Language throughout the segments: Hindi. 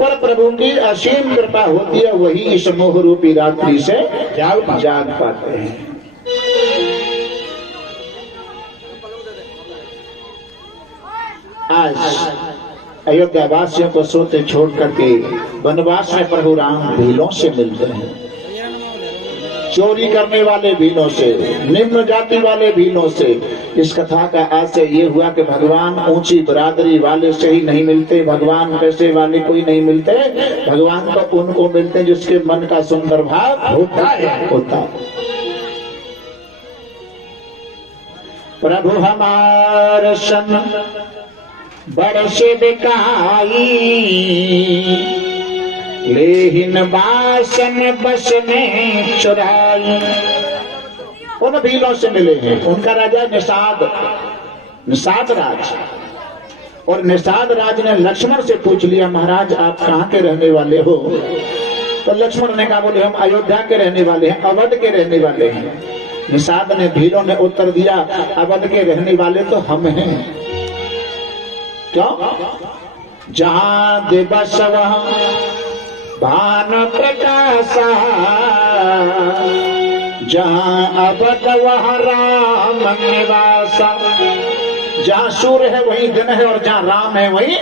ऊपर प्रभु की असीम कृपा होती है, वही इस मोह रूपी रात्रि से जाग पाते हैं। आज अयोध्या वासियों को सोते छोड़ करके वनवास में प्रभु राम भीलों से मिलते हैं, चोरी करने वाले भीलों से, निम्न जाति वाले भीलों से। इस कथा का आशय ये हुआ कि भगवान ऊंची बरादरी वाले से ही नहीं मिलते, भगवान पैसे वाले कोई नहीं मिलते, भगवान तो उनको मिलते हैं जिसके मन का सुंदर भाव होता है। प्रभु हमार सन बड़ से बिकाई, लेहिन बासन बस में चुराई। उन भीलों से मिले हैं। उनका राजा निषाद राज, और निषाद राज ने लक्ष्मण से पूछ लिया, महाराज आप कहाँ के रहने वाले हो? तो लक्ष्मण ने कहा, बोले हम अयोध्या के रहने वाले हैं, अवध के रहने वाले हैं। निषाद ने, भीलों ने उत्तर दिया, अवध के रहने वाले तो हम हैं। क्यों? जहां दिवस वहां भान प्रकाशा, जहां अवध वहां राम निवासा। जहां सूर्य है वही दिन है, और जहां राम है वही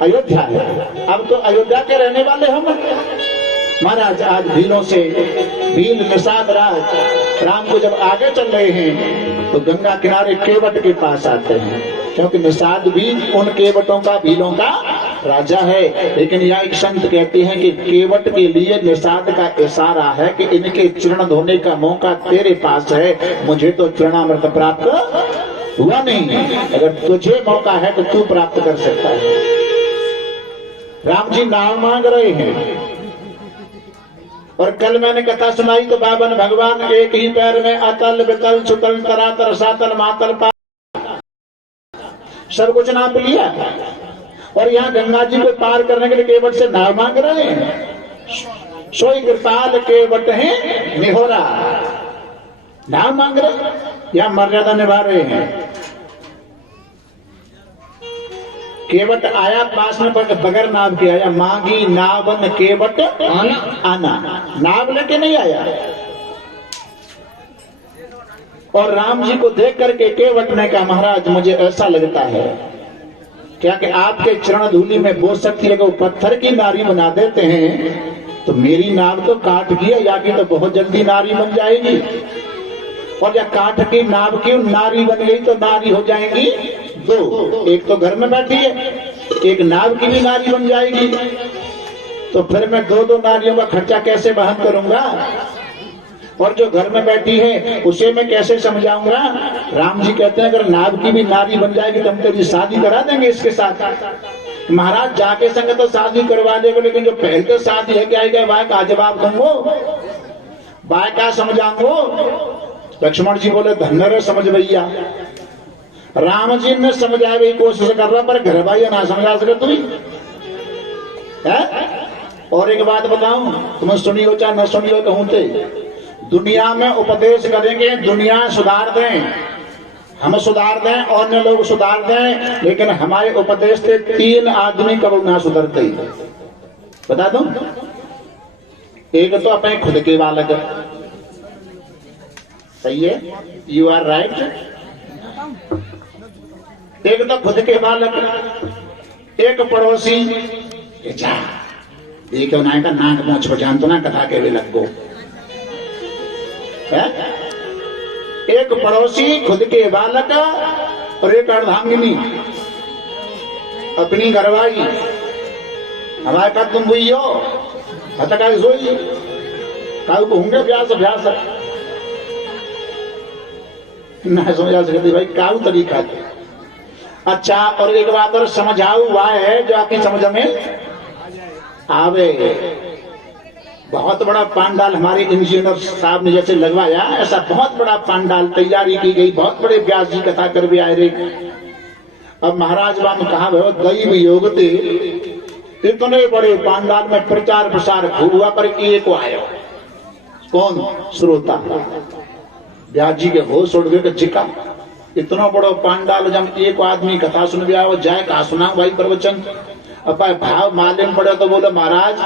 अयोध्या है। अब तो अयोध्या के रहने वाले हम। महाराज आज भीलों से, भील निषाद राज राम को जब आगे चल रहे हैं तो गंगा किनारे केवट के पास आते हैं, क्योंकि निषाद भी उन केवटों का, भीलों का राजा है। लेकिन यह एक संत कहते हैं कि केवट के लिए निषाद का इशारा है कि इनके चरण धोने का मौका तेरे पास है, मुझे तो चरणामृत प्राप्त हुआ नहीं, अगर तुझे मौका है तो तू प्राप्त कर सकता है। राम जी नाम मांग रहे हैं, और कल मैंने कथा सुनाई तो बावन भगवान एक ही पैर में अतल वितल सुतल तरातर सातल मातल पा सब कुछ नाप लिया, और यहाँ गंगा जी को पार करने के लिए केवट से नाव मांग रहे हैं। सोई कृपाल केवट है निहोरा, नाव मांग रहे, यहाँ मर्यादा निभा रहे हैं। केवट आया पास में, बगैर नाव के आया, मांगी नावन केवट आना, नाव लेके नहीं आया। और राम जी को देख करके केवट ने कहा, महाराज मुझे ऐसा लगता है क्या कि आपके चरण धूलि में बोझ सकती है, वो पत्थर की नारी बना देते हैं तो मेरी नाव तो काट की है, या की तो बहुत जल्दी नारी बन जाएगी, और या काठ की नाव की नारी बन गई तो नारी हो जाएंगी दो, एक तो घर में बैठी है, एक नाव की भी नारी बन जाएगी, तो फिर मैं दो नारियों का खर्चा कैसे वहन करूंगा, और जो घर में बैठी है उसे मैं कैसे समझाऊंगा। राम जी कहते हैं अगर नाव की भी नारी बन जाएगी तो हम तेरी शादी करा देंगे इसके साथ। महाराज जाके संग तो शादी करवा देंगे, लेकिन जो पहले तो शादी है क्या है, वह का जवाब दूंगो, वह क्या समझाऊंगो। लक्ष्मण जी बोले धन्य रे समझ भैया। राम जी ने समझाने की कोशिश कर रहा, पर घर भाई ना समझा सके तू है। और एक बात बताऊं, तुम्हें सुनी हो चाहे न सुनी हो, कहूं थे दुनिया में उपदेश करेंगे, दुनिया सुधार दें, हम सुधार दें, अन्य लोग सुधार दें, लेकिन हमारे उपदेश से 3 आदमी कब ना सुधरते। बता दूं, एक तो अपने खुद के बालक, सही है, यू आर राइट। एक तो खुद के बालक, एक पड़ोसी, देखो ना का नाक मोछ को जान तो ना कथा के भी लग गो है? एक पड़ोसी, खुद के बालक, और एक अर्धांगिनी अपनी घरवाई। हमारे का तुम हुई हो हतका सोई काऊ को होंगे ब्यास अभ्यास ना समझा सकती भाई, काऊ तरीका थे। अच्छा, और एक बात और समझाऊ हुआ है जो आपकी समझ में आवे। बहुत बड़ा पांडाल हमारे इंजीनियर साहब ने जैसे लगवाया, ऐसा बहुत बड़ा पांडाल तैयारी की गई, बहुत बड़े व्यास जी कथा कर भी आए रे। अब महाराज बाम कहा दैव योग थे, इतने बड़े पांडाल में प्रचार प्रसार खूब हुआ, पर एक आयो, कौन? श्रोता। व्यास जी के होश उड़ गए, जिका इतना बड़ा पांडाल जब एक आदमी कथा सुन भी आयो, जाए कहा सुना भाई प्रवचन। अब भाव मालूम पड़े तो बोले महाराज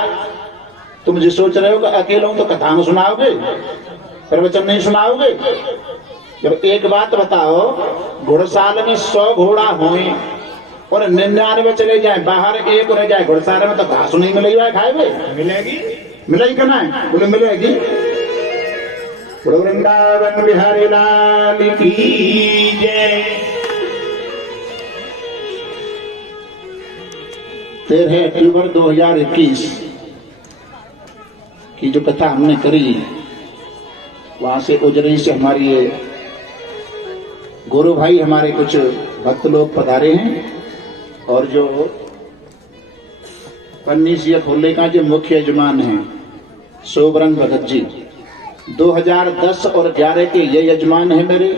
तुम जो सोच रहे हो कि अकेला हूं तो कथा में सुनाओगे, प्रवचन नहीं सुनाओगे। जब एक बात बताओ, घुड़साल में 100 घोड़ा होए और 99 चले जाए, बाहर एक रह जाए घुड़साल में, तो घास नहीं मिलेगी खाए में मिलेगी, मिलेगी करना है बोले मिलेगी। वृंदावन बिहारी लाल की जय। 13 अक्टूबर 2021 की जो कथा हमने करी, वहां से उजरई से हमारी ये गुरु भाई हमारे कुछ भक्त लोग पधारे हैं, और जो पन्नी सिया खोले का जो मुख्य यजमान है शोभरंग भगत जी, 2010 और 11 के ये यजमान है मेरे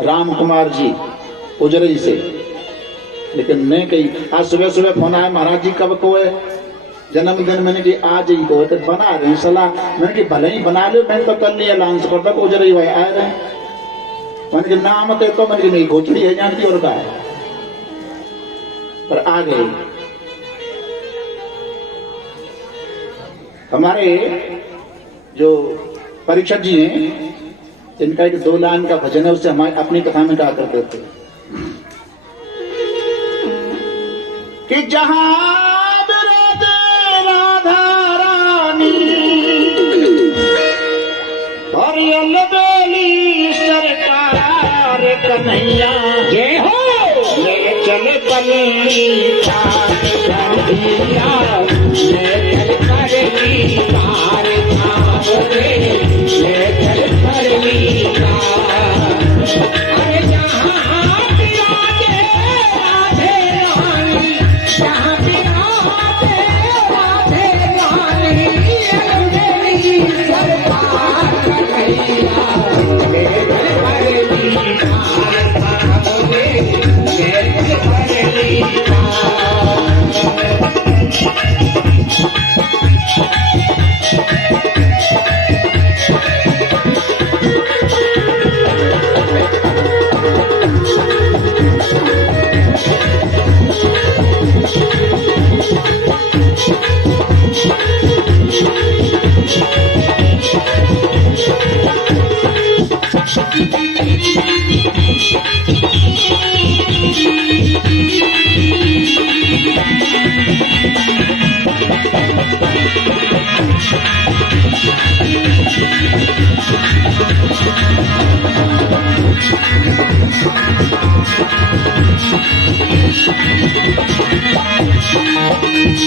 राम कुमार जी उजरई से। लेकिन मैं कही आज सुबह सुबह फोन आया, महाराज जी कब को है जन्मदिन, मैंने कि आज ही को है, तो बना रहे हैं सलाह। मैंने कि भले ही बना लो, मैंने तो कल लिया लांस पर तक उजरई भाई आए रहे। मैंने कि नाम तो मैंने नहीं घोचड़ी है जानती और का है, पर आ गए। हमारे जो परीक्षक जी हैं, इनका एक 2 लाइन का भजन है, उससे हमारे अपनी कथा में कहा करते थे कि जहां राधा रानी और अलबेली सरकार कन्हैया जय हो, ले चल पली पार कन्हैया, ले चल पली पार रे, ले चल पली पार। अरे जहां विराजे राधे रानी, जहां विराजे राधे रानी, अलबेली सरकार कन्हैया, ले चल पली पार रे, ले चल पली पार।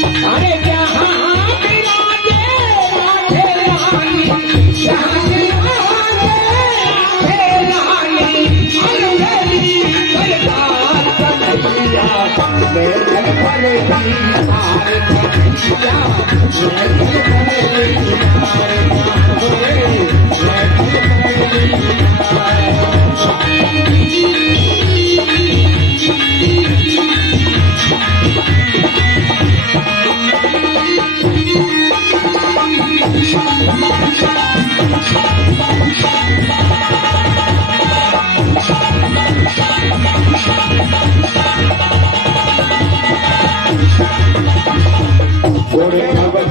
अरे जहां विराजे राधे रानी, जहां विराजे राधे रानी, अलबेली सरकार कन्हैया, ले चल पली पार कन्हैया, ले चल पली पार रे, ले चल पली पार।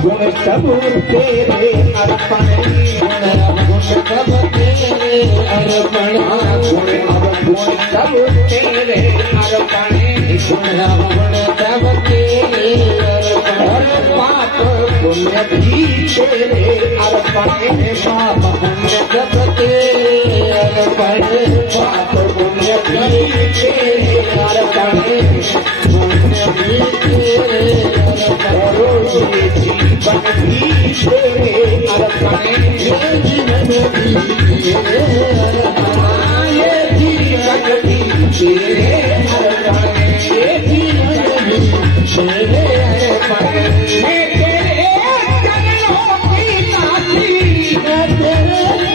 गुण सब तेरे अर्पण, गुण सब तेरे अर्पण, गुण सब तेरे अर्पण, गुण सब तेरे अर्पण, पाप पुण्य भी तेरे अर्पण, पाप पुण्य सब तेरे अर्पण, पाप पुण्य भी तेरे अर्पण, पुण्य भी तेरे अर्पण, जीवन भी तेरे अर्पण, ये जीवन भी तेरे अर्पण, ये जीवन भी तेरे अर्पण, ये जीवन भी तेरे अर्पण। मैं तेरे चरणों की दासी, मैं तेरे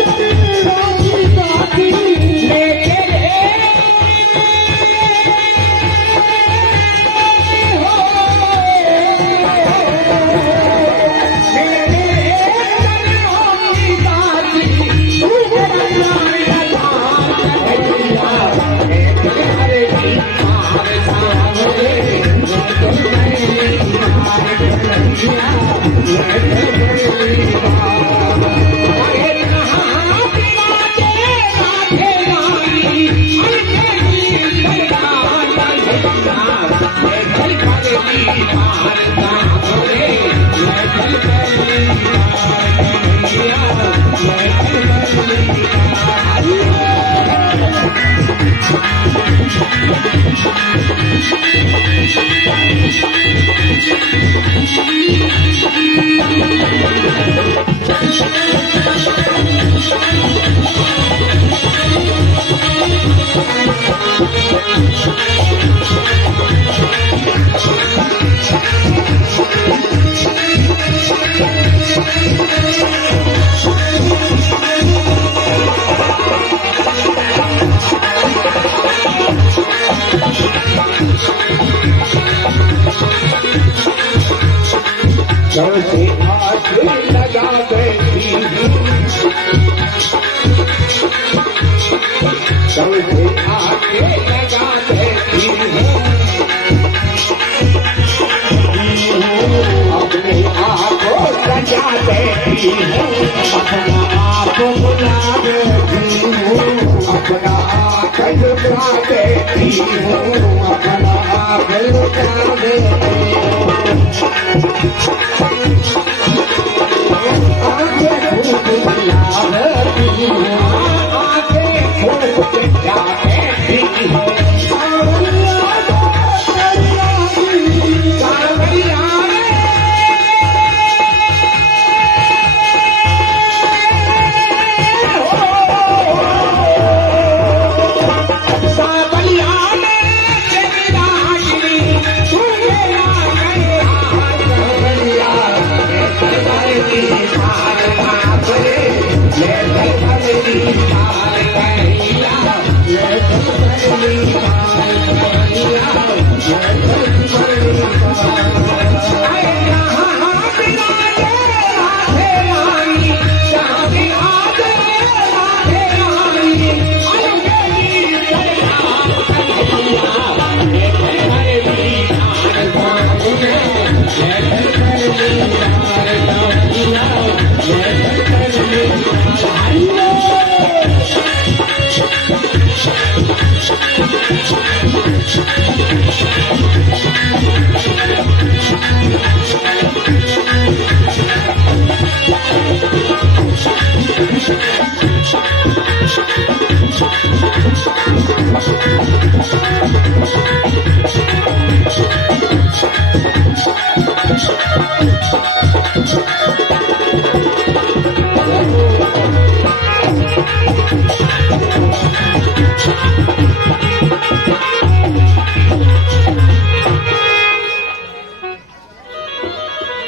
सबसे आगे लगा बैठी सबसे आगे लगा बैठी अपने आप को सजा बैठी अपना आप बुला बैठी अपना आप लुटा बैठी अपना आप लुटा बैठी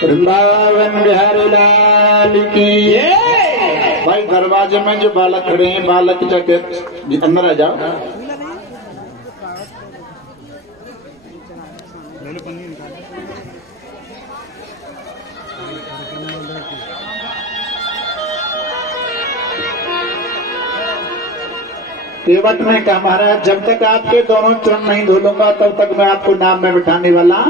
वृंदावन बिहारी लाल की भाई दरवाजे में जो बालक खड़े हैं बालक जाके अंदर आ जाओ। केवट ने कहा महाराज जब तक आपके दोनों चरण नहीं धो लूंगा तब तक मैं आपको नाम में बिठाने वाला।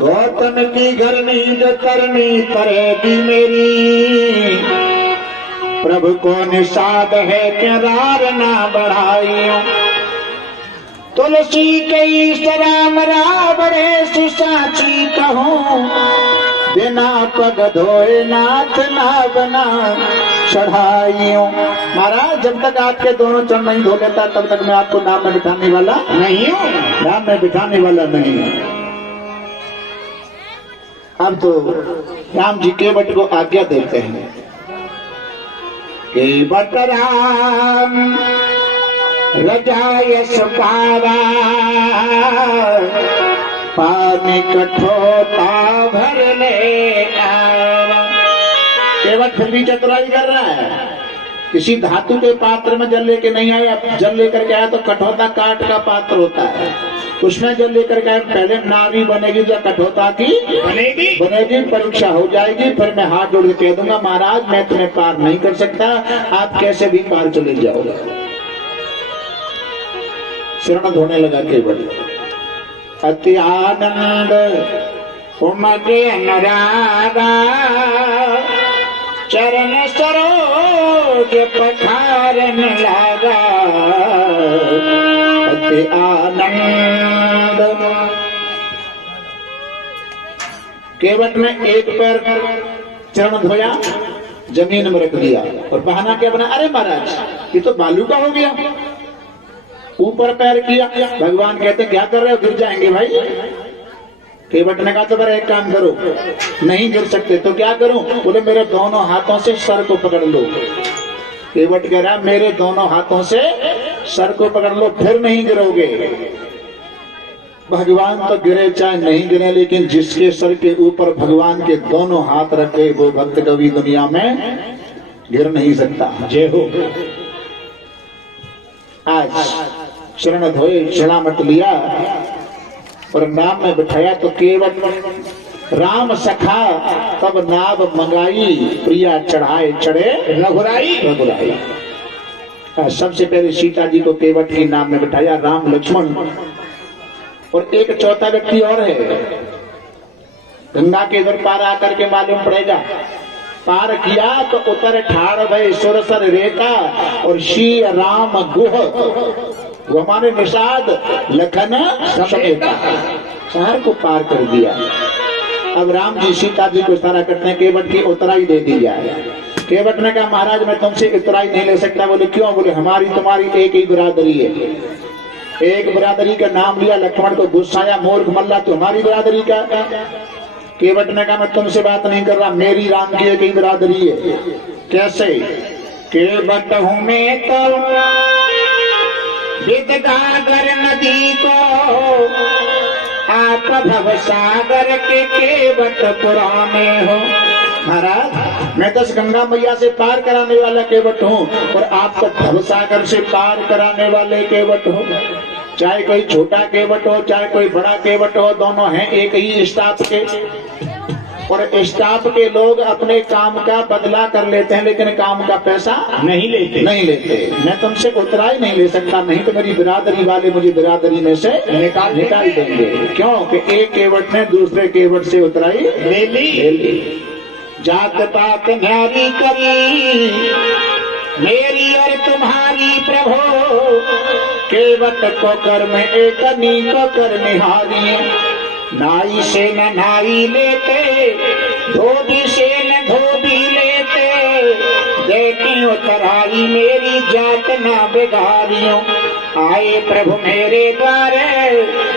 गौतम की घरनी जो करनी करेगी मेरी प्रभु को निषाद है किरार ना बढ़ाइयो तुलसी कई सराम रावड़े सुसाची कहूँ बिना पग धोए नाथ ना बना चढ़ाइयो। महाराज जब तक आपके दोनों चरण नहीं धो लेता तब तक मैं आपको नाम में बिठाने वाला नहीं हूँ नाम में बिठाने वाला नहीं हूँ। अब तो राम जी केवट को आज्ञा देते हैं केवट राम रजायस पावा पानी कठोता भर ले आवा। केवट फिर भी चतुराई कर रहा है किसी धातु के पात्र में जल लेके नहीं आया। जल लेकर के आया तो कठोता काट का पात्र होता है उसमें जल लेकर के पहले नारी बनेगी या कठोता की बनेगी परीक्षा हो जाएगी फिर मैं हाथ जोड़ के कह दूंगा महाराज मैं तुम्हें पार नहीं कर सकता आप कैसे भी पार चले जाओगे। शरण धोने लगा केवल अति आनंद उमगे अनुरागा चरण सरोज पखारन लगा अति आनंद। केवट ने एक पैर चरण धोया जमीन में रख दिया और बहाना क्या बना अरे महाराज ये तो बालू का हो गया। ऊपर पैर किया भगवान कहते क्या कर रहे हो गिर जाएंगे भाई। केवट ने कहा तो मेरा एक काम करो नहीं गिर सकते तो क्या करूं बोले मेरे दोनों हाथों से सर को पकड़ लो। केवट कह रहा मेरे दोनों हाथों से सर को पकड़ लो फिर नहीं गिरोगे। भगवान तो गिरे चाहे नहीं गिरे लेकिन जिसके सर के ऊपर भगवान के दोनों हाथ रखे वो भक्त कभी दुनिया में गिर नहीं सकता। जय हो। आज शरण धोए चढ़ा मत लिया और नाम में बिठाया तो केवट राम सखा तब नाव मंगाई, प्रिया चढ़ाए चढ़े रघुराई। सबसे पहले सीता जी को केवट के नाम में बिठाया, राम लक्ष्मण और एक चौथा व्यक्ति और है। गंगा के इधर पार आकर के मालूम पड़ेगा, पार किया तो उतर ठाड़ भय सुरसर रेखा और शी राम गुह, वो हमारे निषाद लखन समेता, शहर को पार कर दिया। अब राम जी सीता जी को इशारा करते हैं केवट की उतराई दे दी जाए। केवट ने कहा महाराज मैं तुमसे उतराई नहीं ले सकता। बोले क्यों? बोले हमारी तुम्हारी एक ही बिरादरी है। एक बिरादरी का नाम लिया, लक्ष्मण को गुस्साया, मूर्ख मल्ला तुम्हारी बिरादरी का। केवट ने कहा मैं तुमसे बात नहीं कर रहा, मेरी राम की एक ही बिरादरी है। कैसे? केवट हूं मैं तो विदगागर नदी को, आप भव सागर के केवट पुराने हो। महाराज मैं तो गंगा मैया से पार कराने वाला केवट हूँ और आप तो भव सागर से पार कराने वाले केवट हो। चाहे कोई छोटा केवट हो चाहे कोई बड़ा केवट हो, दोनों हैं एक ही स्टाफ के। और स्टाफ के लोग अपने काम का बदला कर लेते हैं लेकिन काम का पैसा नहीं लेते। मैं तुमसे उतराई नहीं ले सकता, नहीं तो मेरी बिरादरी वाले मुझे बिरादरी में से निकाल देंगे। क्यों? कि एक केवट ने दूसरे केवट से उतराई ले ली। जात पात न्यारी करी मेरी और तुम्हारी प्रभु, केवट को कर में एक नी को कर निहारी। नाई से न नाई लेते, धोबी से न धोबी लेते, देखी उतराई मेरी जात ना बिगाड़ियों। आए प्रभु मेरे द्वारे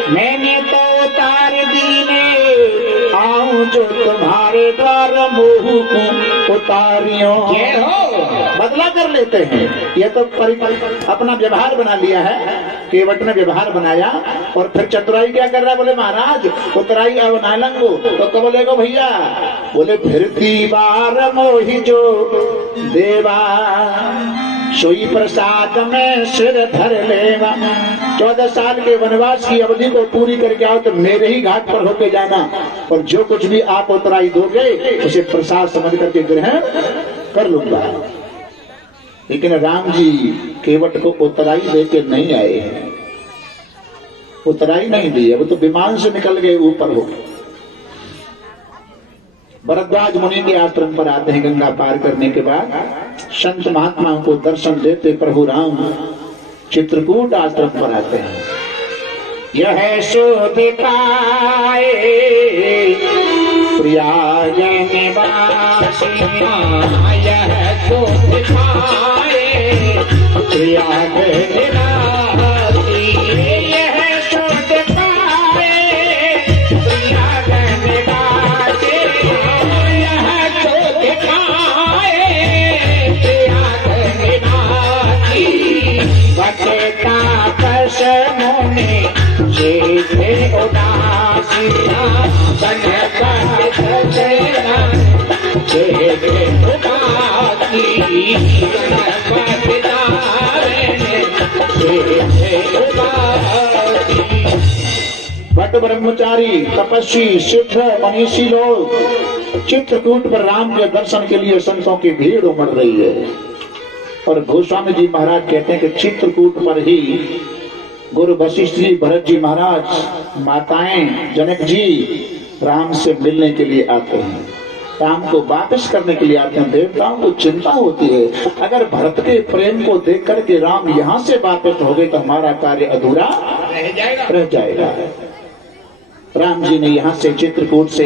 मैंने तो उतार दीने, आऊं जो तुम्हारे द्वार मोह को उतारियों। बदला कर लेते हैं। ये तो अपना व्यवहार बना लिया है, केवट ने व्यवहार बनाया। और फिर चतुराई क्या कर रहा है? बोले महाराज उतराई अब ना लंगो। तो कब बोलेगा भैया? बोले फिरती बार मोहि जो देवा, सोई प्रसाद में सिर धर लेवा। 14 साल के वनवास की अवधि को पूरी करके आओ तो मेरे ही घाट पर होके जाना, और जो कुछ भी आप उतराई दोगे उसे प्रसाद समझ करके ग्रहण कर लूंगा। लेकिन राम जी केवट को उतराई देके नहीं आए हैं, उतराई नहीं दी है, वो तो विमान से निकल गए ऊपर हो। भरद्वाज मुनि के आश्रम पर आते हैं। गंगा पार करने के बाद संत महात्माओं को दर्शन देते प्रभु राम चित्रकूट आश्रम पर आते हैं। यह शोध पाए प्रयाग निवासी, यह शोध पाए प्रयाग निवासी, यह शोध पाए प्रयाग निवासी, यह शोध पाए प्रयाग निवासी। बचता पश मुनि जेठे उदासी, बनता सजना जेठे उदासी, बनता जेठे उदासी। भट्ट ब्रह्मचारी तपस्वी सिद्ध मनीषी लोग चित्रकूट पर राम के दर्शन के लिए संतों की भीड़ उमड़ रही है। और गोस्वामी जी महाराज कहते हैं कि चित्रकूट पर ही गुरु वशिष्ठ जी, भरत जी महाराज, माताएं, जनक जी राम से मिलने के लिए आते हैं, राम को वापस करने के लिए आते हैं। देवताओं को चिंता होती है, अगर भरत के प्रेम को देख करके राम यहाँ से वापस हो गए तो हमारा कार्य अधूरा रह जाएगा। राम जी ने यहाँ से चित्रकूट से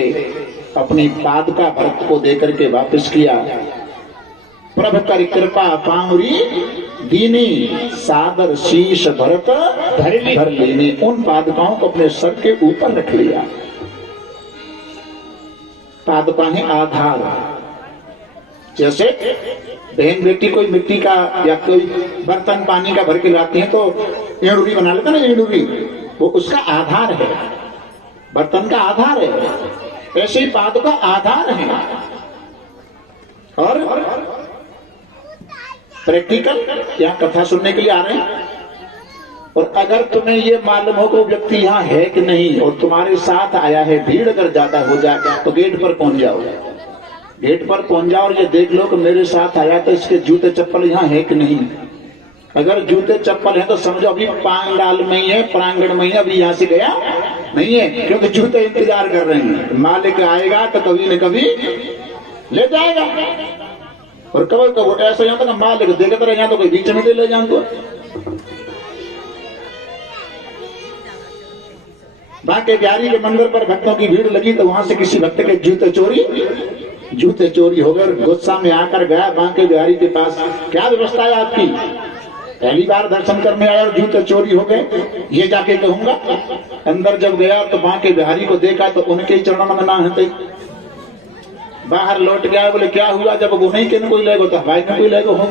अपनी पादुका भरत को देकर के वापस किया। प्रभु कर कृपा पामुरी दीनी, सादर शीश भरत धर लेनी। उन पादुकाओं को अपने सर के ऊपर रख लिया। पादुका है आधार। जैसे बहन बेटी कोई मिट्टी का या कोई बर्तन पानी का भर के लाती है तो एड़ूरी बना लेता ना, एड़ूरी वो उसका आधार है, बर्तन का आधार है। ऐसे ही पादुका आधार है। और प्रैक्टिकल यहाँ कथा सुनने के लिए आ रहे हैं, और अगर तुम्हें ये मालूम हो कि वो व्यक्ति यहाँ है कि नहीं और तुम्हारे साथ आया है, भीड़ अगर ज्यादा हो जाए तो गेट पर पहुंच जाओ, गेट पर पहुंच जाओ और ये देख लो कि मेरे साथ आया तो इसके जूते चप्पल यहाँ है कि नहीं। अगर जूते चप्पल है तो समझो अभी पांडाल में ही है, प्रांगण में ही, अभी यहाँ से गया नहीं है, क्योंकि जूते इंतजार कर रहे हैं। मालिक आएगा तो कभी न कभी ले जाएगा। और कभी कभी ऐसा यहाँ तक मालिक देखते रहे, यहाँ तो कोई बीच में ले जाऊं तो बांके बिहारी के मंदिर पर भक्तों की भीड़ लगी तो वहां से किसी भक्त के जूते चोरी हो गए। गुस्सा में आकर गया बांके बिहारी के पास, क्या व्यवस्था है आपकी, पहली बार दर्शन करने आया और जूते चोरी हो गए, ये जाके कहूंगा। अंदर जब गया तो बांके बिहारी को देखा तो उनके ही चरणों में ना हंसते, बाहर लौट गया। बोले क्या हुआ, जब वो नहीं के कोई ले गो तो भाई में कोई ले गो हो।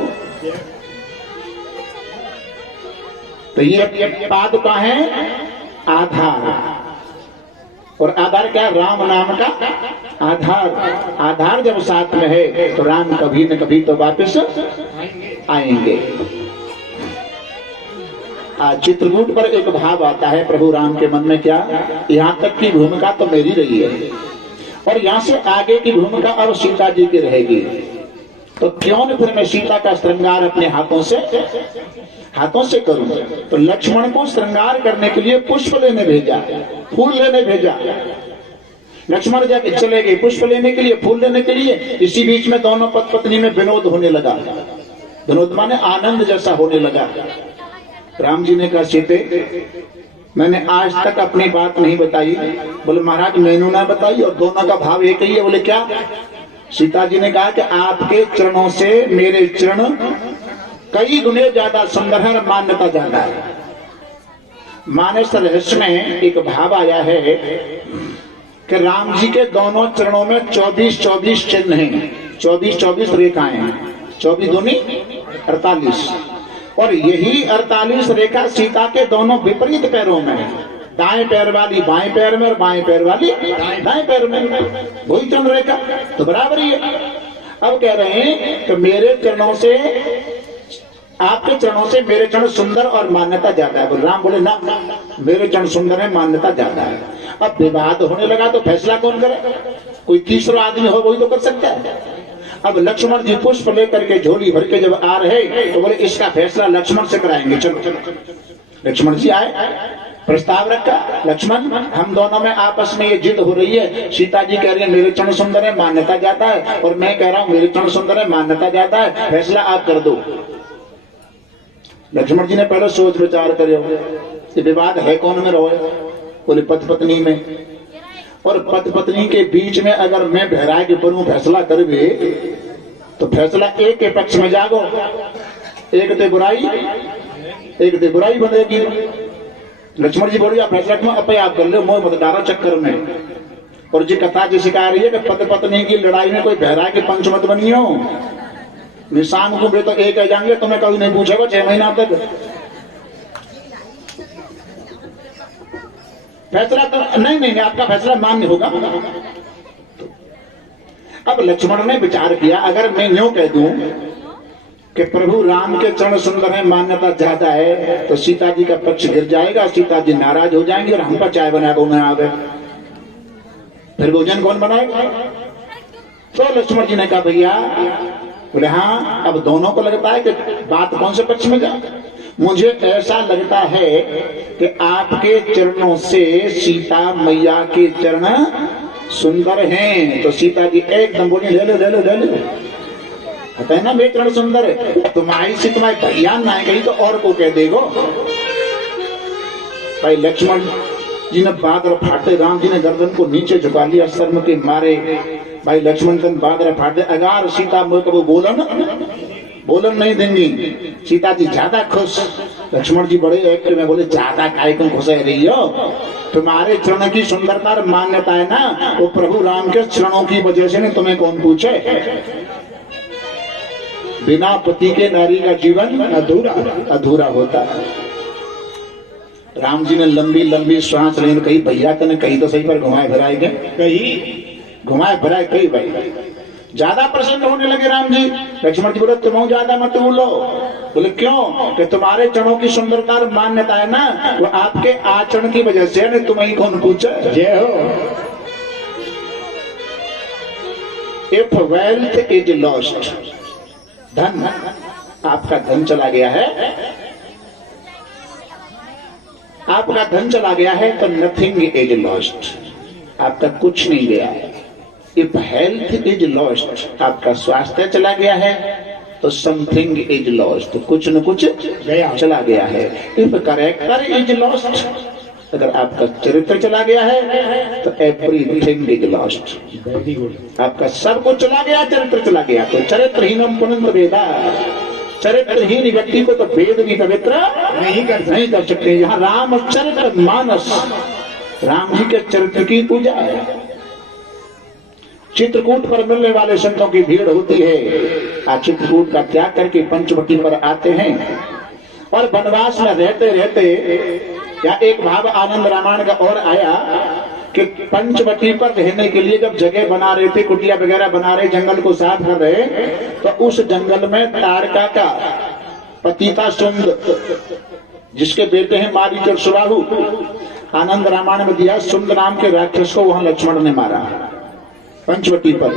तो ये पादुका है आधार, और आधार क्या, राम नाम का आधार। आधार जब साथ में है तो राम कभी न कभी तो वापस आएंगे। चित्रकूट पर एक भाव आता है प्रभु राम के मन में, क्या, यहाँ तक की भूमिका तो मेरी रही है और यहाँ से आगे की भूमिका अब सीता जी की रहेगी, तो क्यों न फिर मैं सीता का श्रृंगार अपने हाथों से करूं। तो लक्ष्मण को श्रृंगार करने के लिए पुष्प लेने भेजा, फूल लेने भेजा। लक्ष्मण जाके चले गए पुष्प लेने के लिए, फूल लेने के लिए। इसी बीच में दोनों पत्नी में विनोद होने लगा, विनोद माने आनंद जैसा होने लगा। राम जी ने कहा सीते, मैंने आज तक अपनी बात नहीं बताई। बोले महाराज मैंने ना बताई, और दोनों का भाव एक ही है। बोले क्या। सीता जी ने कहा कि आपके चरणों से मेरे चरण कई गुने ज्यादा सुंदर है और मान्यता ज्यादा है। मानस रहस्य में एक भाव आया है कि राम जी के दोनों चरणों में 24-24 चिन्ह हैं, 24-24 रेखाएं हैं, 24 दूनी 48, और यही 48 रेखा सीता के दोनों विपरीत पैरों में है। दाएं पैर वाली बाएं पैर में और बाएं पैर वाली दाएं पैर में, वही चरण रेखा तो बराबर ही है। अब कह रहे हैं कि मेरे चरणों से आपके चरणों से मेरे चरण सुंदर और मान्यता ज्यादा है। राम बोले ना, मेरे चरण सुंदर है, मान्यता ज्यादा है। अब विवाद होने लगा तो फैसला कौन करे, कोई तीसरा आदमी हो वही तो कर सकता है। अब लक्ष्मण जी पुष्प लेकर के झोली भर के जब आ रहे तो बोले इसका फैसला लक्ष्मण से कराएंगे, चलो। लक्ष्मण जी आए, प्रस्ताव रखा, लक्ष्मण हम दोनों में आपस में ये जिद हो रही है। सीता जी कह रही है मेरे चरण सुंदर है, मान्यता ज्यादा है, और मैं कह रहा हूं मेरे चरण सुंदर है, मान्यता ज्यादा है, फैसला आप कर दो। लक्ष्मण जी ने पहले सोच विचार करे, ये विवाद है कौन में रहो। बोले पति पत्नी में, और पति पत्नी के बीच में अगर मैं बहराए बनूं फैसला कर भी तो फैसला एक के पक्ष में जागो, एक ते बुराई बनेगी। लक्ष्मण जी बोलिए फैसला क्यों अपने आप कर लो, मोह मतदारा चक्कर में। और जी कथा जी सिखा रही है कि पति पत्नी की लड़ाई में कोई बहराए के पंच मत बनियो, निशान को तो एक आ जाएंगे, तुम्हें कभी नहीं पूछेगा 6 महीना तक। फैसला तो नहीं, आपका फैसला मान्य होगा। अब लक्ष्मण ने विचार किया, अगर मैं यूं कह दूं कि प्रभु राम के चरण सुंदर है, मान्यता ज्यादा है, तो सीता जी का पक्ष गिर जाएगा, सीता जी नाराज हो जाएंगे और हमका चाय बनाएगा उन्हें आवे, फिर भोजन कौन बनाएगा। तो लक्ष्मण जी ने कहा भैया, बोले हाँ, अब दोनों को लगता है कि बात कौन से पक्ष में जाए। मुझे ऐसा लगता है कि आपके चरणों से सीता मैया के चरण सुंदर हैं। तो सीता जी एकदम बोली ले लो, कहते हैं ना मेरे चरण सुंदर है, तुम्हारी से तुम्हारे भैया ना कहीं तो और को कह देगो। भाई लक्ष्मण जी ने बादल फाटे, राम जी ने गर्दन को नीचे झुका लिया शर्म के मारे। भाई लक्ष्मण तन बादल फाटे, अगर सीता मुझे कभी बोलन नहीं देंगी। सीता जी ज्यादा खुश, लक्ष्मण जी बड़े एक्टिव में बोले ज्यादा काय तुम खुश रही हो, तुम्हारे चरण की सुंदरता और मान्यता है ना, वो प्रभु राम के चरणों की वजह से नहीं, तुम्हें कौन पूछे। बिना पति के नारी का जीवन अधूरा होता है। राम जी ने लंबी लंबी श्वास लेने कही भैया तने कही तो सही पर घुमाए फिराए के, कही घुमाए फिराए कही भाई। ज्यादा प्रसन्न होने लगे राम जी। लक्ष्मण जी बोले तुम ज्यादा मत बोलो। बोले क्यों? कि तुम्हारे चरणों की सुंदरता और मान्यता है ना, वो आपके आचरण की वजह से है, तुम्हें कौन पूछे। जय हो। इफ वेल्थ इज लॉस्ट, धन, आपका धन चला गया है, आपका धन चला गया है तो नथिंग इज लॉस्ट, आपका कुछ नहीं गया है। इफ हेल्थ इज लॉस्ट, आपका स्वास्थ्य चला गया है तो समथिंग इज लॉस्ट, कुछ न कुछ गया चला गया है। इफ कैरेक्टर इज लॉस्ट, अगर आपका चरित्र चला गया है तो everything is lost, very good. आपका सब कुछ चला गया, चरित्र चला गया। तो चरित्रहीनम पुनंत वेदा, चरित्रहीन व्यक्ति को तो वेद भी पवित्र नहीं कर सकते। यहाँ राम चरित्र मानस, राम जी के चरित्र की पूजा है। चित्रकूट पर मिलने वाले संतों की भीड़ होती है। आज चित्रकूट का त्याग करके पंचवटी पर आते हैं और वनवास में रहते रहते या एक भाव आनंद रामायण का और आया कि पंचवटी पर रहने के लिए जब जगह बना रहे थे, कुटिया वगैरह बना रहे, जंगल को साफ कर रहे, तो उस जंगल में ताड़का का पति था सुंद, जिसके बेटे हैं मारीच और सुबाहु। आनंद रामायण में दिया, सुंद नाम के राक्षस को वहां लक्ष्मण ने मारा पंचवटी पर।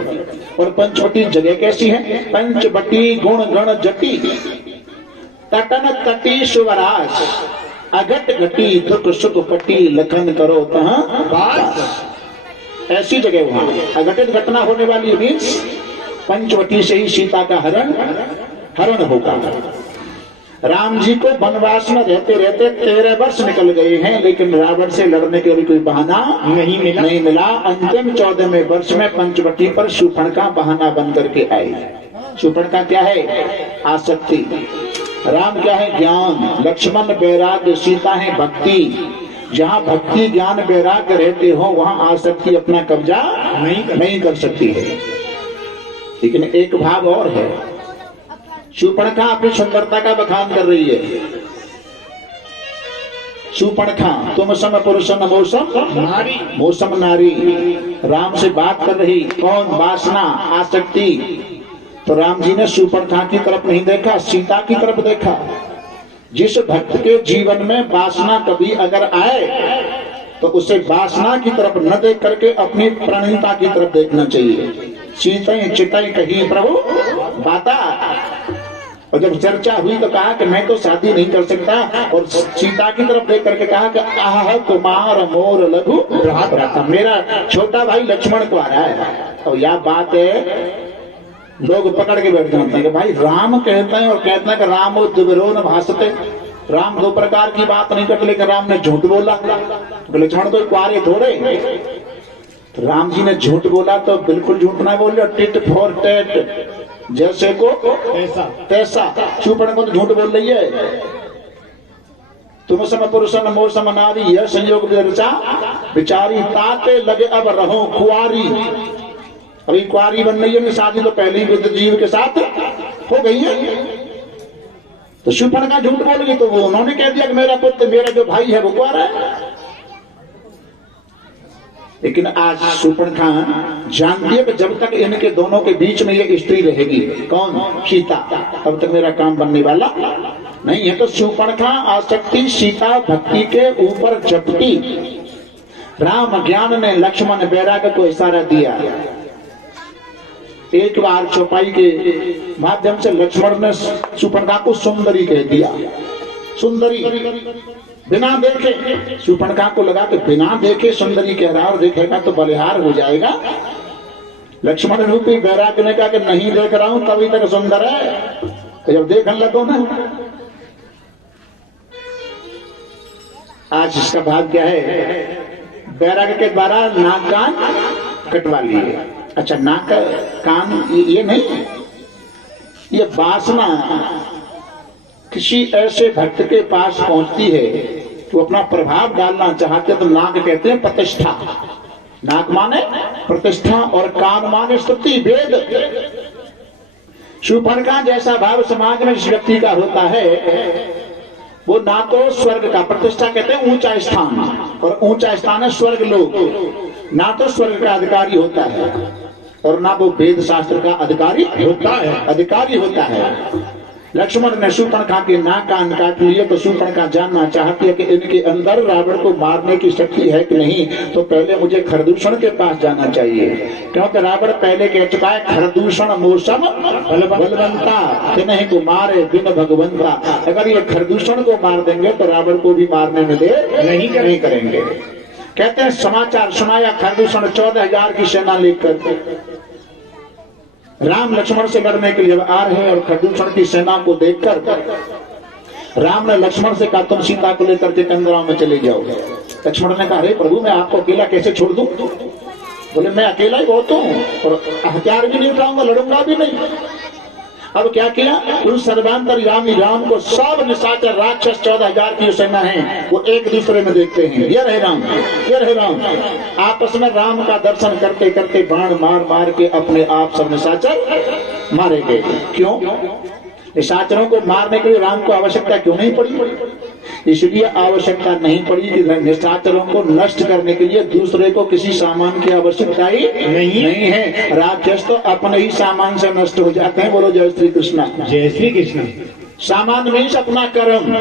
और पंचवटी जगह कैसी है? पंचवटी गुण गण जटी, तटन तटी सुवरास, अघट घटी दुख सुख पटी, लखन करो तहां बास। ऐसी जगह वहां अघटित घटना होने वाली मीन्स पंचवटी से ही सीता का हरण होगा। राम जी को वनवास में रहते रहते 13 वर्ष निकल गए हैं, लेकिन रावण से लड़ने के लिए कोई बहाना नहीं मिला। अंतिम 14वें वर्ष में पंचवटी पर शूर्पणखा बहाना बन करके आई। शूर्पणखा क्या है? आसक्ति। राम क्या है? ज्ञान। लक्ष्मण वैराग्य, सीता है भक्ति। जहाँ भक्ति ज्ञान वैराग्य रहते हो वहाँ आसक्ति अपना कब्जा नहीं कर सकती है। लेकिन एक भाव और है, शूर्पणखा अपनी सुंदरता का बखान कर रही है। शूर्पणखा तुम सम पुरुषन मौसम नारी, राम से बात कर रही। कौन? वासना, आसक्ति। तो राम जी ने शूर्पणखा की तरफ नहीं देखा, सीता की तरफ देखा। जिस भक्त के जीवन में वासना कभी अगर आए तो उसे वासना की तरफ न देख करके अपनी प्रणयिता की तरफ देखना चाहिए। सीतई चितई कही प्रभु बाता। और जब चर्चा हुई तो कहा कि मैं तो शादी नहीं कर सकता, और सीता की तरफ देख करके कहा कि आह कुमार मोर लघु भ्राता, मेरा छोटा भाई लक्ष्मण को आ रहा है। और यह बात है, लोग पकड़ के बैठ जाते हैं कि भाई राम कहते हैं और कहते हैं कि राम दुबरो न भाषते, राम दो प्रकार की बात नहीं करते, लेकिन राम ने झूठ बोला। तो लक्ष्मण तो कुआरे थोड़े। तो राम जी ने झूठ बोला तो बिल्कुल झूठ ना बोले, टिट फॉर टेट, जैसे को तैसा। शूर्पणखा को तो झूठ बोल रही है। तुम सम पुरुषन मौसम नारी, यह संयोग विरचा बिचारी, ताते लगे अब रहो कुआरी। अभी कुआरी बन रही है, शादी तो पहले ही विद्युत जीव के साथ हो गई है। तो शूर्पणखा झूठ बोल गई तो वो उन्होंने कह दिया कि मेरा पुत्र, मेरा जो भाई है वो कुआरा है। लेकिन आज शूर्पणखा जानती है कि जब तक इनके दोनों के बीच में ये स्त्री रहेगी, कौन? सीता, तब तक मेरा काम बनने वाला नहीं है। तो शूर्पणखा आसक्ति सीता भक्ति के ऊपर झपटी। राम ज्ञान ने लक्ष्मण वैराग्य को इशारा दिया। एक बार चौपाई के माध्यम से लक्ष्मण ने शूर्पणखा को सुंदरी कह दिया। सुंदरी बिना देखे, शूर्पणखा को लगा कि बिना देखे सुंदरी कह रहा, और देखेगा तो बलिहार हो जाएगा। लक्ष्मण रूपी वैराग्य ने कहा कि नहीं देख रहा हूं, तभी तक सुंदर है। तो जब देखने लगो ना, आज इसका भाग क्या है? वैराग्य के द्वारा नाक कान कटवा लिए। अच्छा, नाक कान ये नहीं, ये वासना किसी ऐसे भक्त के पास पहुंचती है तो अपना प्रभाव डालना चाहते, तो नाक कहते हैं प्रतिष्ठा। नाक माने प्रतिष्ठा और कान माने स्तुति, वेद। शूर्पणखा जैसा भाव समाज में जिस व्यक्ति का होता है, वो ना तो स्वर्ग का, प्रतिष्ठा कहते हैं ऊंचा स्थान, और ऊंचा स्थान है स्वर्ग लोक, ना तो स्वर्ग का अधिकारी होता है। और ना वो वेद शास्त्र का अधिकारी होता है। लक्ष्मण ने शूर्पणखा के नाक कान काट लिए तो शूर्पणखा जानना चाहती है कि इनके अंदर रावण को मारने की शक्ति है कि नहीं। तो पहले मुझे खरदूषण के पास जाना चाहिए, क्योंकि रावण पहले कह चुका है खरदूषण मौसम बलवंता नहीं को मारे बिन भगवंता। अगर ये खरदूषण को मार देंगे तो रावण को भी मारने में देर नहीं करेंगे। कहते हैं समाचार सुनाया खरदूषण 14,000 की सेना लेकर राम लक्ष्मण से लड़ने के लिए आ रहे हैं। और खरदूषण की सेना को देखकर राम ने लक्ष्मण से कहा तुम सीता को लेकर के कंदराव में चले जाओ। लक्ष्मण ने कहा अरे प्रभु मैं आपको अकेला कैसे छोड़ दूं। बोले मैं अकेला ही बहुत हूं और हथियार भी नहीं उठाऊंगा, लड़ूंगा भी नहीं। अब क्या किया, उस सर्वांतर्यामी राम को सब निशाचर राक्षस 14,000 की सेना है वो एक दूसरे में देखते हैं। ये रहे राम, ये रहे राम। आपस में राम का दर्शन करते करते बाण मार मार के अपने आप सब निशाचर मारे गए। क्यों? निशाचरों को मारने के लिए राम को आवश्यकता क्यों नहीं पड़ी? इसलिए आवश्यकता नहीं पड़ी कि निशाचरों को नष्ट करने के लिए दूसरे को किसी सामान की आवश्यकता ही नहीं है। राक्षस तो अपने ही सामान से नष्ट हो जाते हैं। बोलो जय श्री कृष्ण। जय श्री कृष्ण। सामान में अपना कर्म,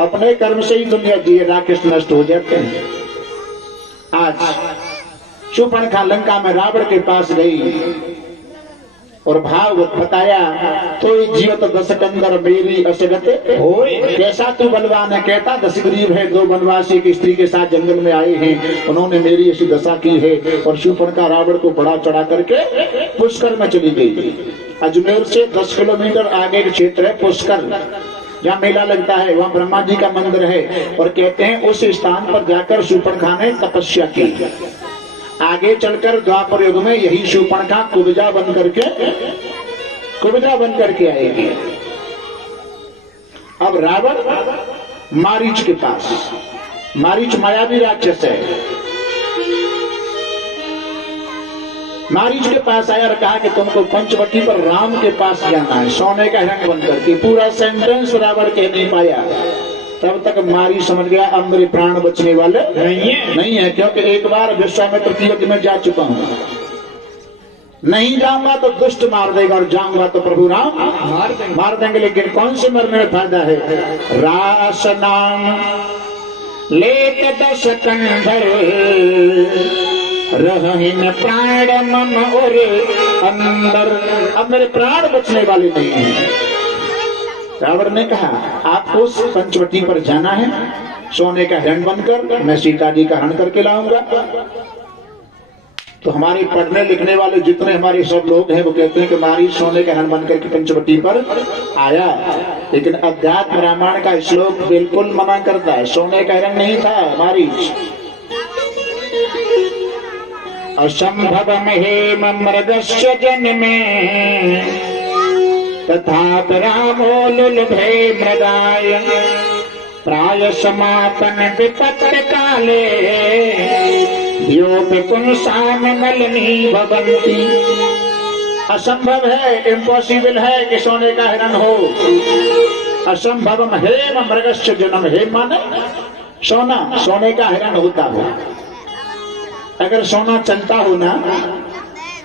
अपने कर्म से ही दुनिया जी राक्षस नष्ट हो जाते हैं। आज शूर्पणखा लंका में रावण के पास गई और भागवत बताया तो जीवत दस कंदर मेरी असगत होए। कैसा तू बलवान है, कहता दस गरीब है, 2 वनवासी एक स्त्री के साथ जंगल में आए हैं, उन्होंने मेरी ऐसी दशा की है। और शूर्पणखा रावण को बड़ा चढ़ा करके पुष्कर में चली गई। अजमेर से 10 किलोमीटर आगे के क्षेत्र है पुष्कर, जहाँ मेला लगता है, वहाँ ब्रह्मा जी का मंदिर है। और कहते हैं उस स्थान पर जाकर शूर्पणखा ने तपस्या की। आगे चलकर द्वापर युग में यही शूर्पणखा कुब्जा बन करके आएगी। अब रावण मारीच के पास, मारीच मायावी राक्षस है, मारीच के पास आया और कहा कि तुमको पंचवटी पर राम के पास जाना है सोने का हिरण बन करके। पूरा सेंटेंस रावण कह नहीं पाया। तब तक मारी समझ गया अब मेरे प्राण बचने वाले नहीं है, क्योंकि एक बार विश्वामित्र की यज्ञ में जा चुका हूं। नहीं जाऊंगा तो दुष्ट मार देगा और जाऊंगा तो प्रभु राम मार देंगे। लेकिन कौन से मरने में फायदा है? रास नाम लेत 10 कंधर रहीन प्राण मम और अंदर। अब मेरे प्राण बचने वाले नहीं है। रावण ने कहा आपको पंचवटी पर जाना है सोने का हिरण बनकर, मैं सीता जी का हरण करके लाऊंगा। तो हमारे पढ़ने लिखने वाले जितने हमारे सब लोग हैं वो कहते हैं कि मारी सोने का हिरण बनकर के पंचवटी पर आया। लेकिन अध्यात्म रामायण का श्लोक बिल्कुल मना करता है, सोने का हिरण नहीं था मारी। असंभव हेम मृगस्य जन्मे तथा रामो लुलभे मृगाय प्राय समापन विपत्त काले योपि पुंसाम मलिनी भवन्ति। असंभव है, इम्पॉसिबल है कि सोने का हिरण हो। असंभव हेम मृगस्य जन्म, हेम माने सोना, सोने का हिरण होता हो। अगर सोना चलता हो ना,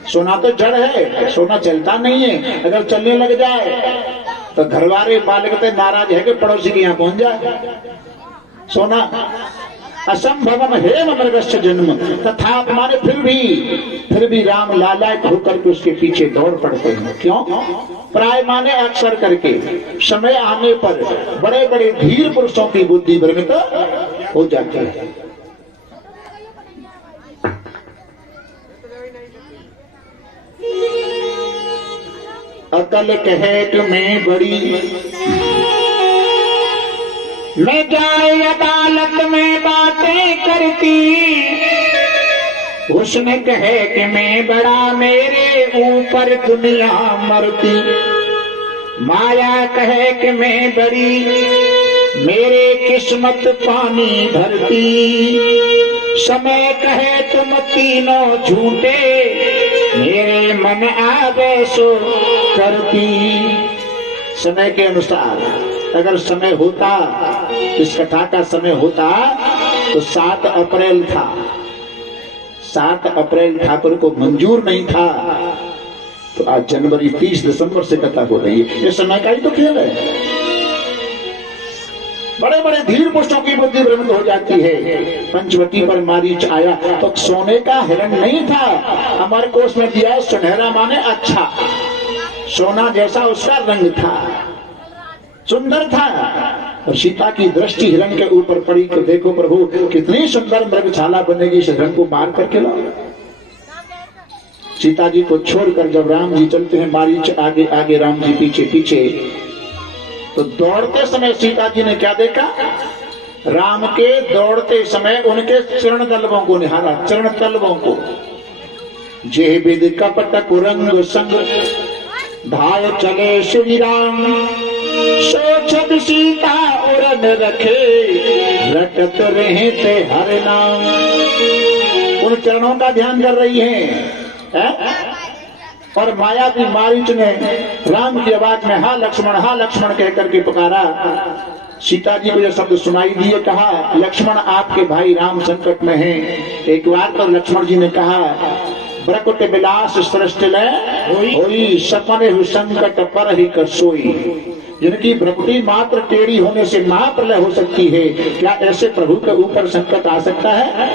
सोना तो जड़ है, सोना चलता नहीं है। अगर चलने लग जाए तो घरवाले मालिक तो नाराज है कि पड़ोसी के यहाँ पहुंच जाए। सोना असंभवम हेम मृगस्य जन्म तथा माने फिर भी राम लालायित होकर के उसके पीछे दौड़ पड़ते हैं। क्यों? प्राय माने अक्सर करके समय आने पर बड़े बड़े धीर पुरुषों की बुद्धि भ्रमित हो जाती है। अकल कहे तुम्हें बड़ी मैं जाए अदालत में बातें करती, उसने कहे कि मैं बड़ा मेरे ऊपर दुनिया मरती। माया कहे कि मैं बड़ी मेरे किस्मत पानी भरती। समय कहे तुम तीनों झूठे मेरे मन आवेशो करती। समय के अनुसार अगर समय होता, इस कथा का समय होता तो 7 अप्रैल था। 7 अप्रैल ठाकुर को मंजूर नहीं था, तो आज जनवरी 30 दिसंबर से कथा हो रही है। ये समय का ही तो खेल है। बड़े बड़े धीर पुरुषों की बुद्धि भ्रमित हो जाती है। पंचवटी पर मारीच आया तो सोने का हिरण नहीं था, अमर कोश में दिया सुनहरा माने अच्छा, सोना जैसा उसका रंग था, सुंदर था। और सीता की दृष्टि हिरण के ऊपर पड़ी तो देखो प्रभु कितनी सुंदर मृगशाला बनेगी, इस हिरण को मार करके लाओ। सीता जी को छोड़कर जब राम जी चलते हैं, मारीच आगे आगे राम जी पीछे पीछे, तो दौड़ते समय सीता जी ने क्या देखा? राम के दौड़ते समय उनके चरण तलवों को निहारा, चरण तलवों को। जे विद कपट कुरंग संग धाय चले श्री राम, सोचत सीता उड़न रखे रटत रहे ते हर नाम। उन चरणों का ध्यान कर रही है? और माया की मारीच ने राम की आवाज में हा लक्ष्मण कह करके पुकारा। सीता जी को यह शब्द सुनाई दिए, कहा लक्ष्मण आपके भाई राम संकट में हैं। एक बार तो लक्ष्मण जी ने कहा ब्रकुट विलास सृष्टि होई सपने हु संकट पर ही कर सोई। जिनकी भ्रकुटी मात्र टेढ़ी होने से महाप्रलय हो सकती है, क्या ऐसे प्रभु के ऊपर संकट आ सकता है?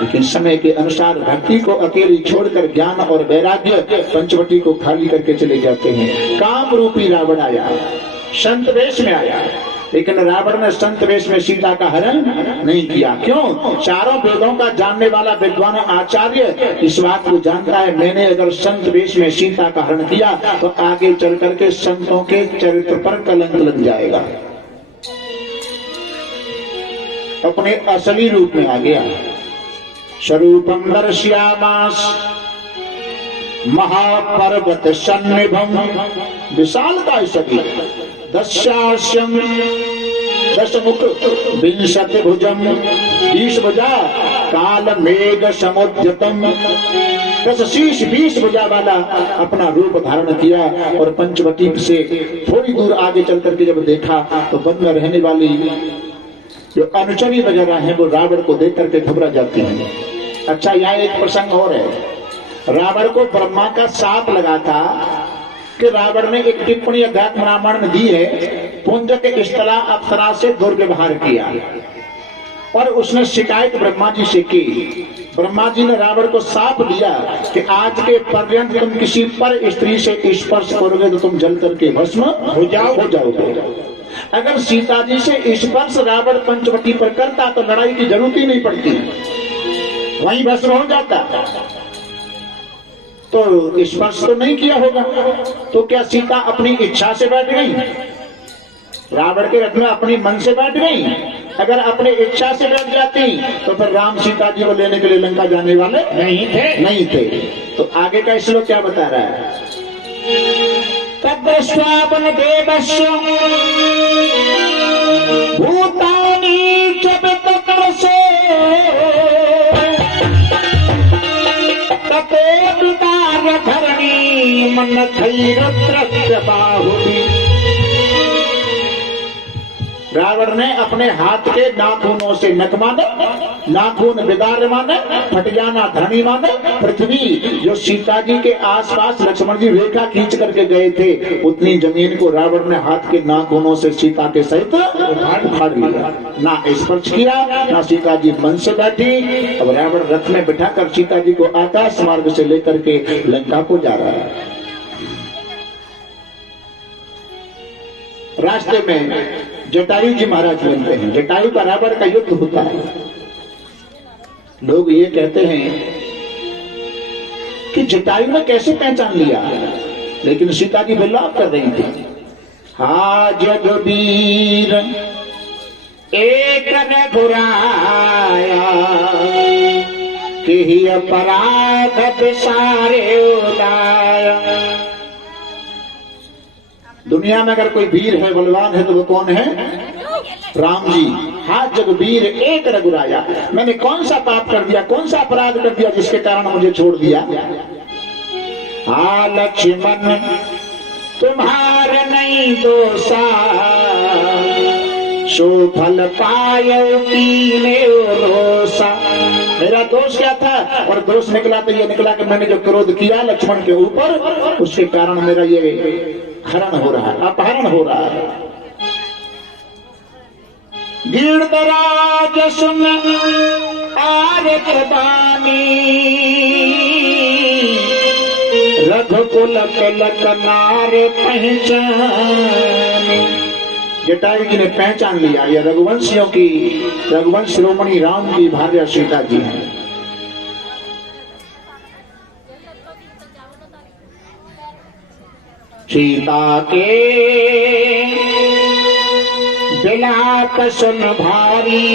लेकिन समय के अनुसार भक्ति को अकेली छोड़कर ज्ञान और वैराग्य पंचवटी को खाली करके चले जाते हैं। काम रूपी रावण आया, संत वेश में आया, लेकिन रावण ने संत वेश में सीता का हरण नहीं किया। क्यों? चारों वेदों का जानने वाला विद्वान आचार्य इस बात को जानता है, मैंने अगर संत वेश में सीता का हरण किया तो आगे चल करके संतों के चरित्र पर कलंक लग जाएगा। अपने असली रूप में आ गया। स्वरूपम दर्श्यामास महापर्वत सन्निभम, विशालता सभी दशास्यम दशमुख विंशति भुजम, 20 भुजा काल मेघ समुद्यतम, 10 शीश 20 भुजा वाला अपना रूप धारण किया। और पंचवटी से थोड़ी दूर आगे चल करके जब देखा तो वन में रहने वाली जो अनुचरी वगैरह है वो रावण को देख करके घबरा जाती है। अच्छा, यहाँ एक प्रसंग और है। रावण को ब्रह्मा का शाप लगा था कि रावण ने एक टिप्पणी अध्यात्म रामायण में दी है, पुंज के स्थला अप्सरा से दुर्व्यवहार किया और उसने शिकायत ब्रह्मा जी से की। ब्रह्मा जी ने रावण को शाप दिया कि आज के पर्यंत तुम किसी पर स्त्री से स्पर्श करोगे तो तुम जल करके भस्म हो जाओगे। अगर सीता जी से स्पर्श रावण पंचवटी पर करता तो लड़ाई की जरूरत ही नहीं पड़ती, वहीं भस्म हो जाता। तो स्पर्श तो नहीं किया होगा, तो क्या सीता अपनी इच्छा से बैठ गई? रावण के रथ में अपनी मन से बैठ गई? अगर अपनी इच्छा से बैठ जाती तो फिर राम सीता जी को लेने के लिए लंका जाने वाले नहीं थे। तो आगे का श्लोक क्या बता रहा है? तद्दृष्ट्वा देवस्य भूतानि च वितक्रसे धरणी मन थैरुद्रस्य बाहुली। रावण ने अपने हाथ के नाखूनों से नख माने, नाखून विदार माने, फट जाना धरणी माने पृथ्वी। जो सीता जी के आसपास लक्ष्मण जी रेखा खींच करके गए थे, उतनी जमीन को रावण ने हाथ के नाखूनों से सीता के सहित उखाड़ लिया। ना स्पर्श किया, ना सीता जी मन से बैठी। अब रावण रथ में बिठाकर सीता जी को आकाश मार्ग से लेकर के लंका को जा रहा है। रास्ते में जटायु जी महाराज बनते हैं। जटायु का रावण का युद्ध होता है। लोग ये कहते हैं कि जटायु ने कैसे पहचान लिया, लेकिन सीता जी विलाप कर रही थी। हा जगबीर एक ने बुराया कि ही अपराध बिसारे उदाया। दुनिया में अगर कोई वीर है, बलवान है, तो वो कौन है? राम जी। हाँ जगबीर एक रघुराया, मैंने कौन सा पाप कर दिया, कौन सा अपराध कर दिया जिसके कारण मुझे छोड़ दिया? हाँ लक्ष्मण तुम्हारे नहीं दोषा, सो फल पायो कीने रोसा। मेरा दोष क्या था? और दोष निकला तो ये निकला कि मैंने जो क्रोध किया लक्ष्मण के ऊपर, उसके कारण मेरा ये हरण हो रहा है, अपहरण हो रहा है। गिरधराज सुन आरत बानी, रघुकुल तिलक नार पहचानी। जटायु जी ने पहचान लिया ये रघुवंशियों की, रघुवंश शिरोमणि राम की भार्या सीता जी हैं। सीता के बिलाप सुन भारी,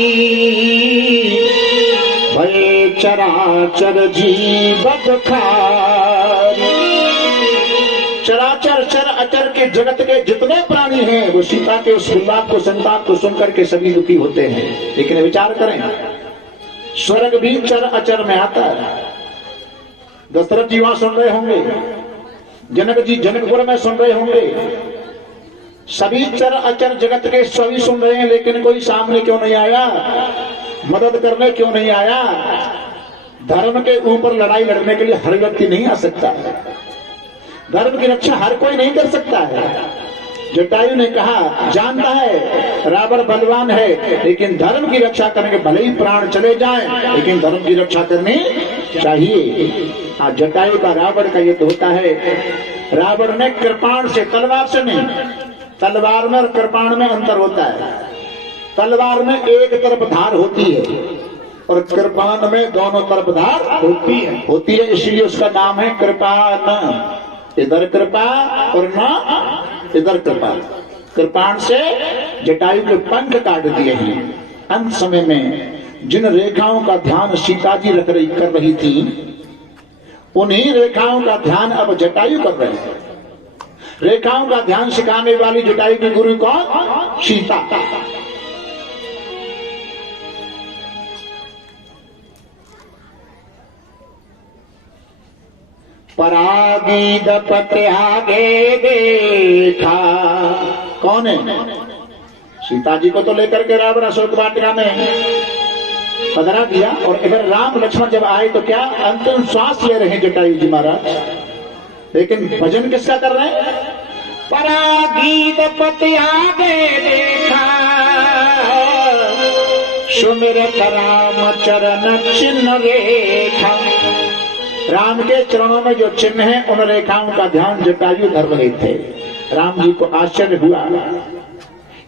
भय चराचर जीवत खारी। चराचर चर अचर के जगत के जितने प्राणी हैं वो सीता के उस विलाप को, संताप को सुनकर के सभी दुखी होते हैं। लेकिन विचार करें, स्वर्ग भी चर अचर में आता है। दशरथ जी वहां सुन रहे होंगे, जनक जी जनकपुर में सुन रहे होंगे, सभी चर अचर जगत के सभी सुन रहे हैं, लेकिन कोई सामने क्यों नहीं आया, मदद करने क्यों नहीं आया? धर्म के ऊपर लड़ाई लड़ने के लिए हर व्यक्ति नहीं आ सकता है, धर्म की रक्षा हर कोई नहीं कर सकता है। जटायु ने कहा, जानता है रावण बलवान है, लेकिन धर्म की रक्षा करने के भले ही प्राण चले जाएं, लेकिन धर्म की रक्षा करनी चाहिए। आज जटायु का रावण का युद्ध होता है। रावण ने कृपाण से, तलवार से नहीं, तलवार में और कृपाण में अंतर होता है। तलवार में एक तरफ धार होती है और कृपाण में दोनों तरफ धार होती है, इसलिए उसका नाम है कृपाण। इधर कृपा और ना इधर कृपा। कृपाण से जटायु के पंख काट दिए हैं। अंत समय में जिन रेखाओं का ध्यान सीता जी कर रही थी, उन्हीं रेखाओं का ध्यान अब जटायु कर रहे हैं। रेखाओं का ध्यान सिखाने वाली जटायु की गुरु कौन? सीता। परागी दपते आगे देखा, कौन है? सीता जी को तो लेकर के रावण अशोक वाटिका में पधरा दिया, और इधर राम लक्ष्मण जब आए तो क्या अंतिम श्वास ले रहे हैं जटायु जी महाराज, लेकिन भजन किसका कर रहे हैं? परागीत पति आगे देखा, सुमिरत राम चरण चिन्ह रेखा। राम के चरणों में जो चिन्ह है, उन रेखाओं का ध्यान जटायु धर रहे थे। राम जी को आश्चर्य हुआ,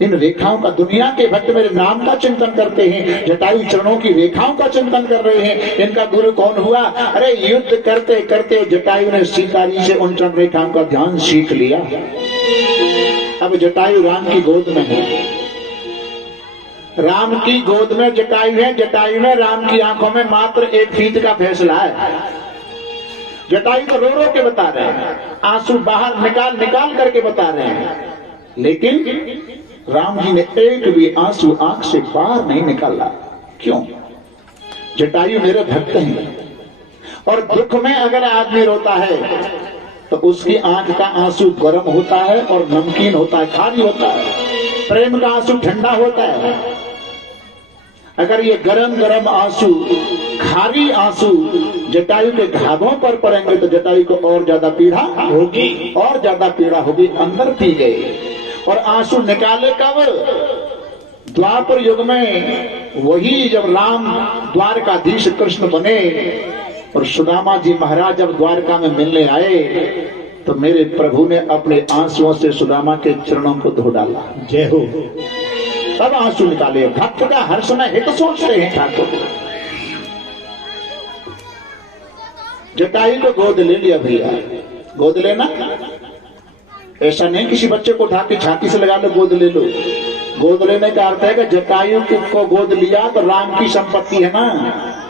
इन रेखाओं का, दुनिया के भक्त मेरे नाम का चिंतन करते हैं, जटायु चरणों की रेखाओं का चिंतन कर रहे हैं, इनका गुरु कौन हुआ? अरे युद्ध करते करते जटायु ने सीता जी से उन चरण रेखाओं का ध्यान सीख लिया। अब जटायु राम की गोद में है, राम की गोद में जटायु है। जटायु में राम की आंखों में मात्र एक फीट का फैसला है। जटायु तो रो रो के बता रहे हैं, आंसू बाहर निकाल निकाल करके बता रहे हैं, लेकिन राम जी ने एक भी आंसू आंख से बाहर नहीं निकाला। क्यों? जटायु मेरे भक्त हैं, और दुख में अगर आदमी रोता है तो उसकी आंख का आंसू गर्म होता है और नमकीन होता है, खारी होता है। प्रेम का आंसू ठंडा होता है। अगर ये गरम गरम आंसू, खारी आंसू जटायु के घावों पर पड़ेंगे तो जटायु को और ज्यादा पीड़ा होगी, और ज्यादा पीड़ा होगी। अंदर पी गए और आंसू निकाले कब? द्वापर युग में। वही जब राम द्वारकाधीश कृष्ण बने और सुदामा जी महाराज जब द्वारका में मिलने आए, तो मेरे प्रभु ने अपने आंसुओं से सुदामा के चरणों को धो डाला। जय हो। तब आंसू निकाले। भक्त का हर समय हित सोचते हैं ठाकुर। जटायु को गोद ले लिया भैया। गोद लेना ऐसा नहीं किसी बच्चे को उठा के छाती से लगा लो गोद ले लो। गोद लेने का अर्थ है कि जटायु को गोद लिया तो राम की संपत्ति है ना,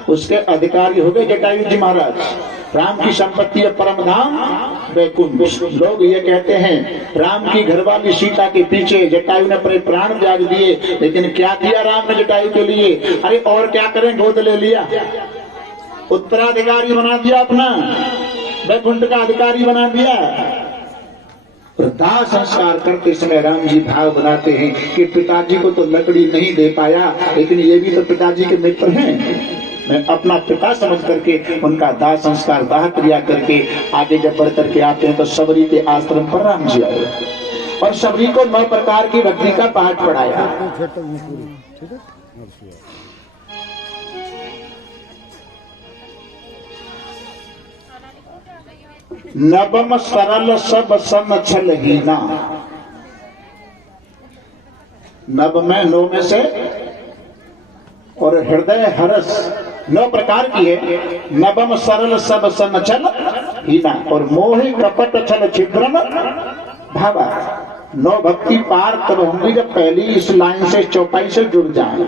उसके अधिकारी हो गए जटायु जी महाराज। राम की संपत्ति है परम धाम वैकुंठ। लोग ये कहते हैं राम की घरवाली सीता के पीछे जटायु ने अपने प्राण त्याग दिए, लेकिन क्या किया राम ने जटायु के लिए? अरे और क्या करें, गोद ले लिया, उत्तराधिकारी बना दिया, अपना वैकुंठ का अधिकारी बना दिया। दाह संस्कार करते समय राम जी भाव बनाते हैं कि पिताजी को तो लकड़ी नहीं दे पाया, लेकिन ये भी तो पिताजी के मित्र हैं। मैं अपना पिता समझ करके उनका दाह संस्कार दाह क्रिया करके आगे जब बढ़ करके आते हैं तो सबरी के आश्रम पर राम जी आए और सबरी को 9 प्रकार की भक्ति का पाठ पढ़ाया। नवम सरल सब सम छल हीना, नव में 9 में से और हृदय हरस 9 प्रकार की है। नवम सरल सब सम छल हीना और मोहि कपट छल छिद्रम भावा। 9 भक्ति पार तब होंगी जब पहली इस लाइन से चौपाई से जुड़ जाए,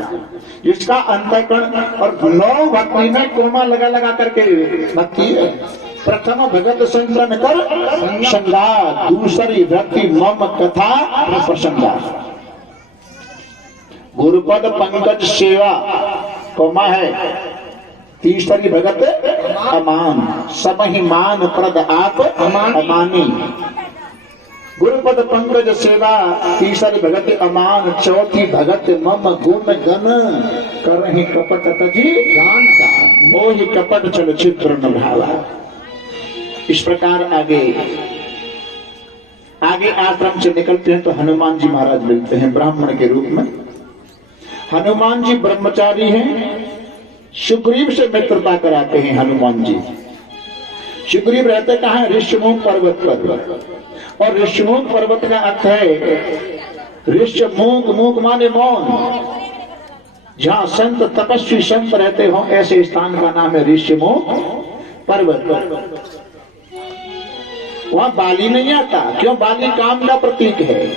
जिसका अंतःकरण और 9 भक्ति में कोमा लगा लगा करके भक्ति है। प्रथम भगत संतन कर संगार, दूसरी भक्ति मम कथा प्रसंगा। गुरुपद पंकज सेवा कोमा है, तीसरी भगत अमान, समहि मान प्रद आप अमानी। गुरुपद पंकज सेवा, तीसरी भगत अमान, चौथी भगत मम गुण गण, करहि कपट तजी गान का, मोहि कपट चल चित्र न भावा। इस प्रकार आगे आश्रम से निकलते हैं तो हनुमान जी महाराज मिलते हैं ब्राह्मण के रूप में। हनुमान जी ब्रह्मचारी हैं, सुग्रीव से मित्रता कराते हैं हनुमान जी। सुग्रीव रहते कहाँ है? ऋष्यमूक पर्वत पर, और ऋष्यमूक पर्वत का अर्थ है ऋष्यमूक, मूक माने मौन, जहाँ संत तपस्वी संत रहते हो ऐसे स्थान का नाम है ऋष्यमूक पर्वत। वहां बाली नहीं आता, क्यों? बाली काम का प्रतीक है।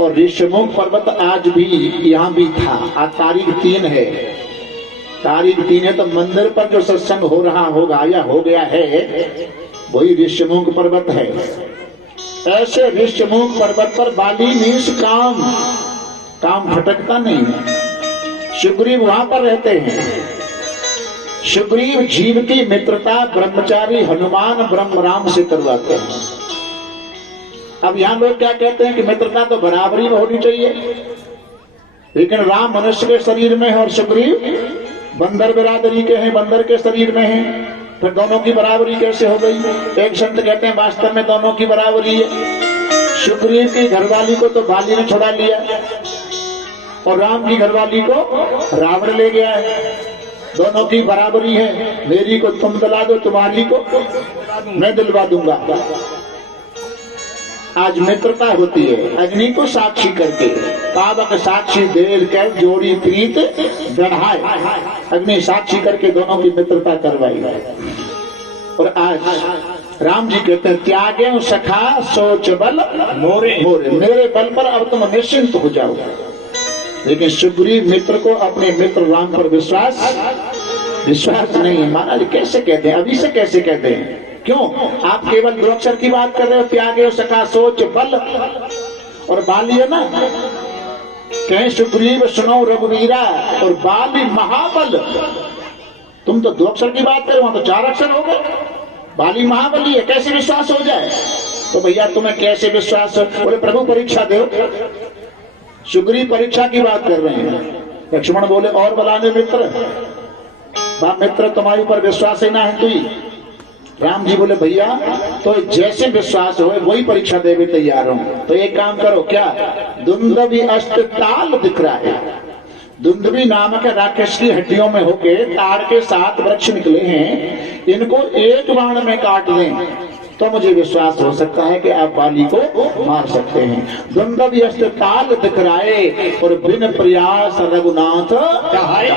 और ऋष्यमूक पर्वत आज भी यहाँ भी था। आज तारीख 3 है, तारीख 3 है तो मंदिर पर जो सत्संग हो रहा होगा या हो गया है वही ऋष्यमूक पर्वत है। ऐसे ऋष्यमूक पर्वत पर बाली मीन्स काम भटकता नहीं है। सुग्रीव वहां पर रहते हैं। सुग्रीव जीव की मित्रता ब्रह्मचारी हनुमान ब्रह्म राम से करवाते हैं। अब यहाँ लोग क्या कहते हैं कि मित्रता तो बराबरी में होनी चाहिए, लेकिन राम मनुष्य के शरीर में है और सुग्रीव बंदर बिरादरी के हैं, बंदर के शरीर में है, फिर दोनों की बराबरी कैसे हो गई? एक संत कहते हैं वास्तव में दोनों की बराबरी है। सुग्रीव की घरवाली को तो बाली ने छुड़ा लिया और राम की घरवाली को रावण ले गया है। दोनों की बराबरी है, मेरी को तुम दिला दो, तुम्हारी को मैं दिलवा दूंगा। आज मित्रता होती है अग्नि को साक्षी करके, पावक साक्षी देर कर जोड़ी प्रीत बढ़ाए, अग्नि साक्षी करके दोनों की मित्रता करवाई। और आज राम जी कहते हैं त्यागे सखा सोच बल मोरे, मेरे बल पर अब तुम निश्चिंत हो जाओ। लेकिन सुग्रीव मित्र को अपने मित्र राम पर विश्वास नहीं है। महाराज कैसे कहते हैं, अभी से कैसे कहते हैं? क्यों? आप केवल 2 अक्षर की बात कर रहे हो, त्यागे सखा सोच बल, और बाली है ना, कहें सुग्रीव सुनो रघुवीरा और बाली महाबल। तुम तो 2 अक्षर की बात कर रहे हो, तो 4 अक्षर हो गए। बाली महाबली है, कैसे विश्वास हो जाए? तो भैया तुम्हें कैसे विश्वास? बोले प्रभु परीक्षा दो। सुग्रीव परीक्षा की बात कर रहे हैं। लक्ष्मण बोले और बलाने मित्र, मित्र तुम्हारे ऊपर विश्वास है ना है तुई। राम जी बोले भैया तो जैसे विश्वास हो वही परीक्षा देने तैयार हूं। तो एक काम करो, क्या? दुंदवी अस्त्र ताल दिख रहा है, दुंदवी नामक राक्षस की हड्डियों में होके ताड़ के 7 वृक्ष निकले हैं, इनको एक बाण में काट दें तो मुझे विश्वास हो सकता है कि आप बाली को मार सकते हैं। दुंदवी अस्त्र ताल दिखराए और बिन प्रयास रघुनाथ चढ़ाए।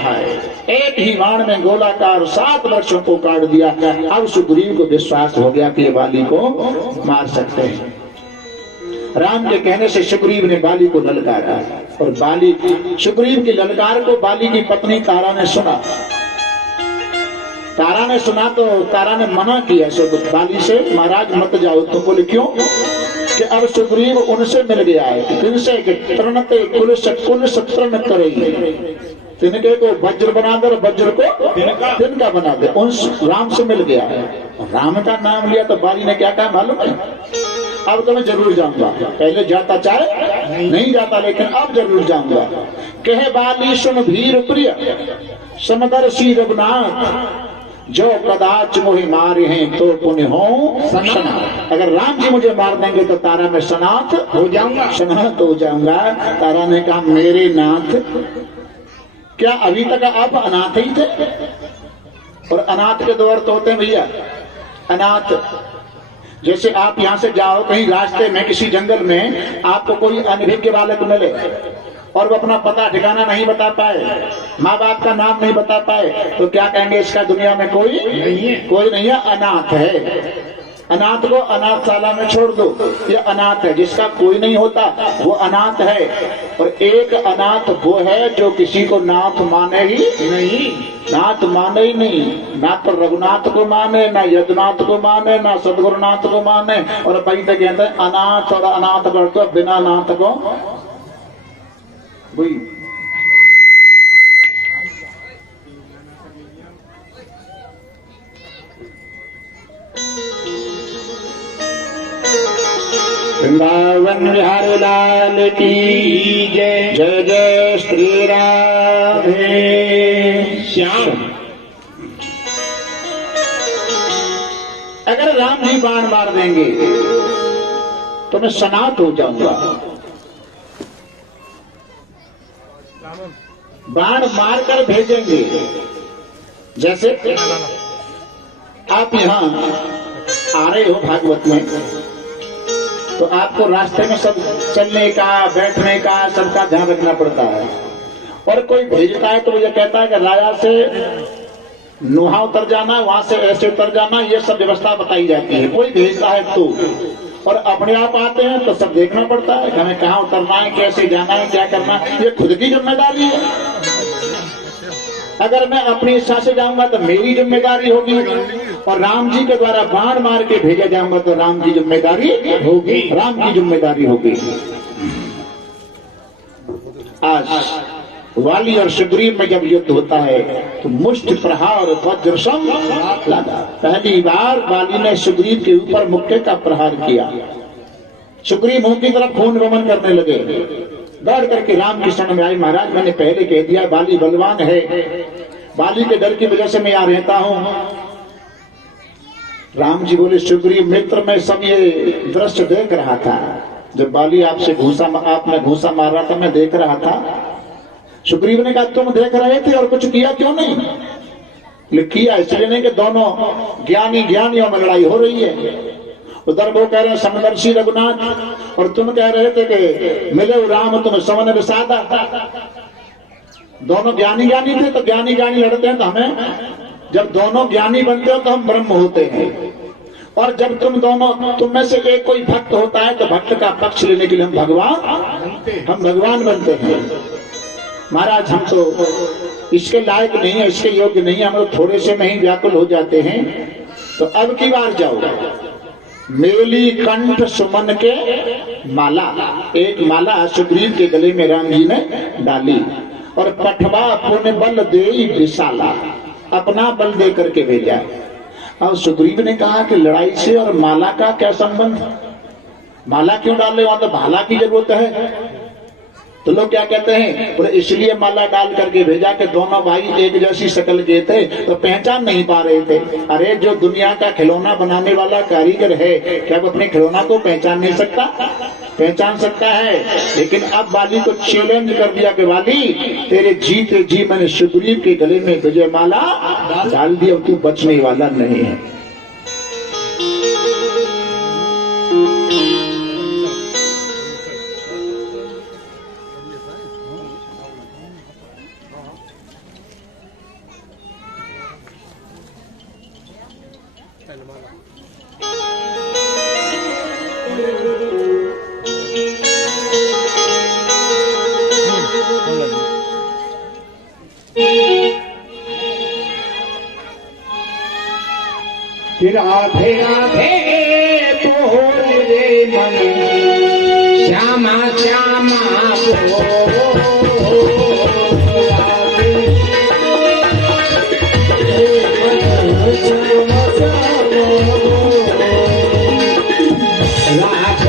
एक ही बाण में गोलाकार 7 वृक्षों को काट दिया। अब सुग्रीव को विश्वास हो गया कि बाली को मार सकते हैं। राम के कहने से सुग्रीव ने बाली को ललकारा और बाली सुग्रीव की ललकार को बाली की पत्नी तारा ने सुना। तारा ने सुना तो तारा ने मना किया बाली से, महाराज मत जाओ। तो बोले क्यों? कि अब सुग्रीव उनसे मिल गया है, किनसे? तृणते कुल तृण करेगी, तिनके को वज्र बना दे, वज्र को तिनका बना दे। उन राम से मिल गया है, राम का नाम लिया तो बाली ने क्या कहा मालूम है? अब तो मैं जरूर जाऊंगा, पहले जाता चाहे नहीं जाता, लेकिन अब जरूर जाऊंगा। कहे बाली सुन भीर प्रिय समदर्शी रघुनाथ, जो कदाच मोहि मारे हैं तो पुण्य हो सनाथ। अगर राम जी मुझे मार देंगे तो तारा में सनाथ हो जाऊंगा, सनाथ हो जाऊंगा। तारा ने कहा मेरे नाथ, क्या अभी तक आप अनाथ ही थे? और अनाथ के दो अर्थ होते हैं भैया। अनाथ जैसे आप यहाँ से जाओ कहीं रास्ते में किसी जंगल में, आपको कोई अनभिज्ञ बालक मिले और वो अपना पता ठिकाना नहीं बता पाए, माँ बाप का नाम नहीं बता पाए, तो क्या कहेंगे? इसका दुनिया में कोई नहीं है, कोई नहीं है, अनाथ है। अनाथ को अनाथशाला में छोड़ दो, ये अनाथ है। जिसका कोई नहीं होता वो अनाथ है। और एक अनाथ वो है जो किसी को नाथ माने ही नहीं, नाथ माने ही नहीं। ना तो रघुनाथ को माने, ना यदुनाथ को माने, ना सदगुरुनाथ को माने। और भाई तक कहते हैं अनाथ और अनाथ कर दो, बिना नाथ को वही। वृंदावन बिहारी लाल की जय। जय जय श्री राधे श्याम। अगर राम जी बाण मार देंगे तो मैं सनात हो जाऊंगा। बाण मार कर भेजेंगे। जैसे आप यहाँ आ रहे हो भागवत में, तो आपको रास्ते में सब चलने का, बैठने का, सबका ध्यान रखना पड़ता है। और कोई भेजता है तो वो ये कहता है कि राजा से नोहा उतर जाना, वहां से ऐसे उतर जाना, ये सब व्यवस्था बताई जाती है। कोई भेजता है तो, और अपने आप आते हैं तो सब देखना पड़ता है कि हमें कहाँ उतरना है, कैसे जाना है, क्या करना है। ये खुद की जिम्मेदारी है। अगर मैं अपनी इच्छा से जाऊंगा तो मेरी जिम्मेदारी होगी, और राम जी के द्वारा बाण मार के भेजा जाऊंगा तो राम की जिम्मेदारी होगी, राम की जिम्मेदारी होगी। आज वाली और सुग्रीव में जब युद्ध होता है तो मुष्टि प्रहार वज्र सम लगा। पहली बार वाली ने सुग्रीव के ऊपर मुक्के का प्रहार किया। सुग्रीव मुंह की तरफ खून वमन करने लगे। दौड़ करके राम की शरण में आई। महाराज मैंने पहले कह दिया बाली बलवान है, बाली के डर की वजह से मैं यहाँ रहता हूँ। राम जी बोले सुग्रीव मित्र, मैं सब ये दृश्य देख रहा था। जब बाली आपने घूसा मार रहा था, मैं देख रहा था। सुग्रीव ने कहा तुम देख रहे थे और कुछ किया क्यों नहीं? किया इसलिए नहीं कि दोनों ज्ञानियों में लड़ाई हो रही है। उधर वो कह रहे हैं समदर्शी रघुनाथ, और तुम कह रहे थे कि मिले राम तुम समन विषादा। दोनों ज्ञानी थे, तो ज्ञानी लड़ते हैं तो हमें, जब दोनों ज्ञानी बनते हो तो हम ब्रह्म होते हैं। और जब तुम में से एक कोई भक्त होता है तो भक्त का पक्ष लेने के लिए हम भगवान बनते हैं। महाराज हम तो इसके लायक नहीं है, इसके योग्य नहीं है, हम लोग थोड़े से में ही व्याकुल हो जाते हैं। तो अब की बार जाओ, मेली कंठ सुमन के माला, एक माला सुग्रीव के गले में राम जी ने डाली। और पठवा पुण्य बल दे विशाला, अपना बल दे करके भेजा। और सुग्रीव ने कहा कि लड़ाई से और माला का क्या संबंध? माला क्यों डाले? वहां तो भाला की जरूरत है। तो लोग क्या कहते हैं, बोले इसलिए माला डाल करके भेजा कि दोनों भाई एक जैसी शक्ल के थे तो पहचान नहीं पा रहे थे। अरे जो दुनिया का खिलौना बनाने वाला कारीगर है, क्या वो अपने खिलौना को पहचान नहीं सकता? पहचान सकता है। लेकिन अब वाली को चैलेंज कर दिया कि वाली तेरे जीते जी मैंने सुग्रीव के गले में विजय माला डाल दी, अब तू बचने वाला नहीं है। राधे राधे बोल रे मन, श्यामा श्यामा राधे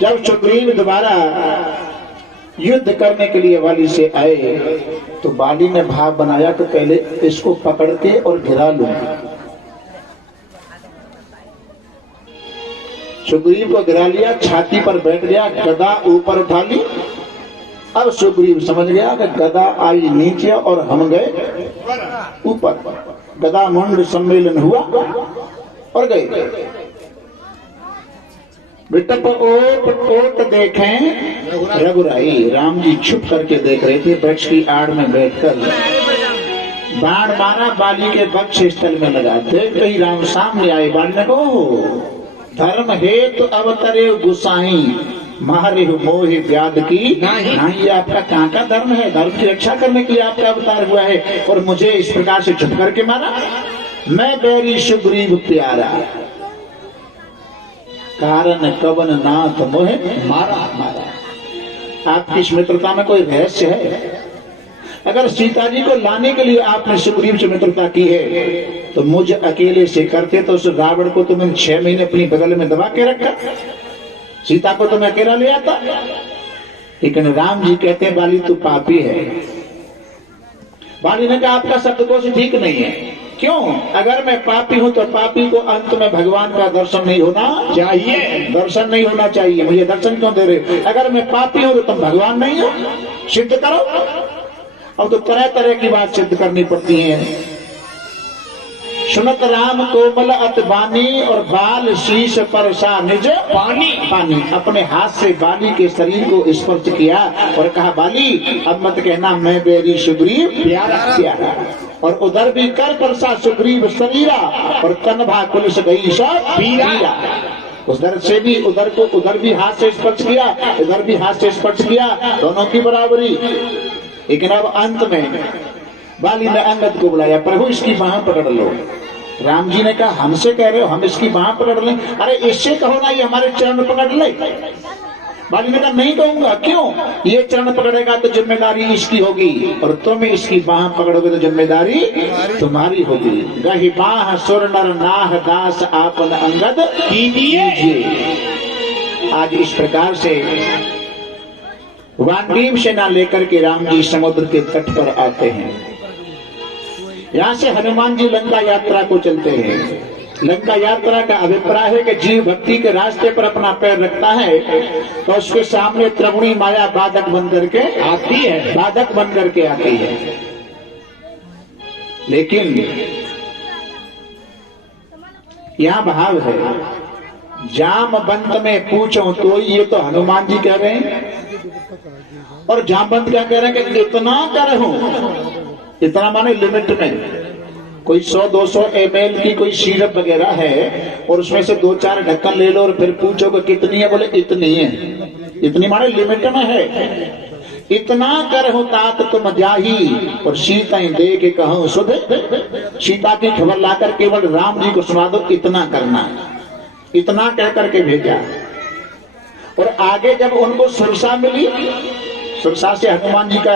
जब सुग्रीव दोबारा युद्ध करने के लिए वाली से आए तो बाली ने भाव बनाया कि पहले इसको पकड़ के और घिरा लूं। सुग्रीव को गिरा लिया, छाती पर बैठ गया, गदा ऊपर उठा ली। अब सुग्रीव समझ गया कि गदा आई नीचे और हम गए ऊपर। गदा मुंड सम्मेलन हुआ और गए। विटप ओट ओट देखें रघुराई। राम जी छुप करके देख रहे थे, वृक्ष की आड़ में बैठकर। बाण मारा, बाली के वक्ष स्थल में लगा। देख कहीं राम सामने आए। बाली ने कहो धर्म हेतु तो अवतरे गुसाई, मारे मोहि व्याध की नहीं। आपका कहाँ का धर्म है? धर्म की रक्षा करने के लिए आपका अवतार हुआ है और मुझे इस प्रकार से छुप करके मारा। मैं बैरी सुग्रीव प्यारा, कारण कवन नाथ मोहे मारा मारा। आपकी इस मित्रता में कोई रहस्य है? अगर सीता जी को लाने के लिए आपने सुग्रीव से मित्रता की है तो मुझे अकेले से करते तो उस रावण को तुमने 6 महीने अपनी बगल में दबा के रखा, सीता को तुम्हें अकेला ले आता। लेकिन राम जी कहते हैं बाली तू पापी है। बाली ने कहा आपका शब्दकोश ठीक नहीं है। क्यों? अगर मैं पापी हूं तो पापी को अंत में भगवान का दर्शन नहीं होना चाहिए। दर्शन नहीं होना चाहिए। मुझे दर्शन क्यों दे रहे? अगर मैं पापी हूं तो तुम भगवान नहीं हो, सिद्ध करो। अब तो तरह तरह की बात सिद्ध करनी पड़ती है। सुनत राम कोमल अत बानी और बाल शीश पर सा निज पानी पानी। अपने हाथ से बाली के शरीर को स्पर्श किया और कहा बाली अब मत कहना मैं बैरी सुग्रीव प्यारा प्यारा। और उधर भी कर परसा सुग्रीव शरीरा और कन्भा कुलस गई सब पीरा। उधर से भी उधर भी हाथ से स्पर्श किया, इधर भी हाथ से स्पर्श किया, दोनों की बराबरी। लेकिन अब अंत में बाली ने अंगद को बुलाया, प्रभु इसकी बाह पकड़ लो। राम जी ने कहा हमसे कह रहे हो हम इसकी बाह पकड़ लें? अरे इससे कहो ना ये हमारे चरण पकड़ ले। बाली ने कहा नहीं कहूंगा। क्यों? ये चरण पकड़ेगा तो जिम्मेदारी इसकी होगी और तुम इसकी बाह पकड़ोगे तो जिम्मेदारी तुम्हारी होगी। गही बाह सुर नर नाह दास आपन अंगद कीजिए। आज इस प्रकार से वानडीव सेना लेकर के राम जी समुद्र के तट पर आते हैं। यहाँ से हनुमान जी लंका यात्रा को चलते हैं। लंका यात्रा का अभिप्राय है कि जीव भक्ति के रास्ते पर अपना पैर रखता है तो उसके सामने त्रिगुणी माया बाधक बन करके आती है, बाधक बन करके आती है। लेकिन यहाँ भाव है जाम बंत में पूछो तो ये तो हनुमान जी कह रहे हैं और जामवंत क्या कह रहे हैं कि इतना कर हूं, इतना माने लिमिट में। कोई 100-200 ml की कोई सिरप वगैरह है और उसमें से 2-4 ढक्कन ले लो और फिर पूछो कि कितनी है, बोले इतनी है। इतनी माने लिमिट में है। इतना कर हो तात तुम जाही और सीता दे के कहूं सुध। सीता की खबर लाकर केवल राम जी को सुना दो, इतना करना। इतना कह करके भेजा। और आगे जब उनको सुरसा मिली, सुरसा से हनुमान जी का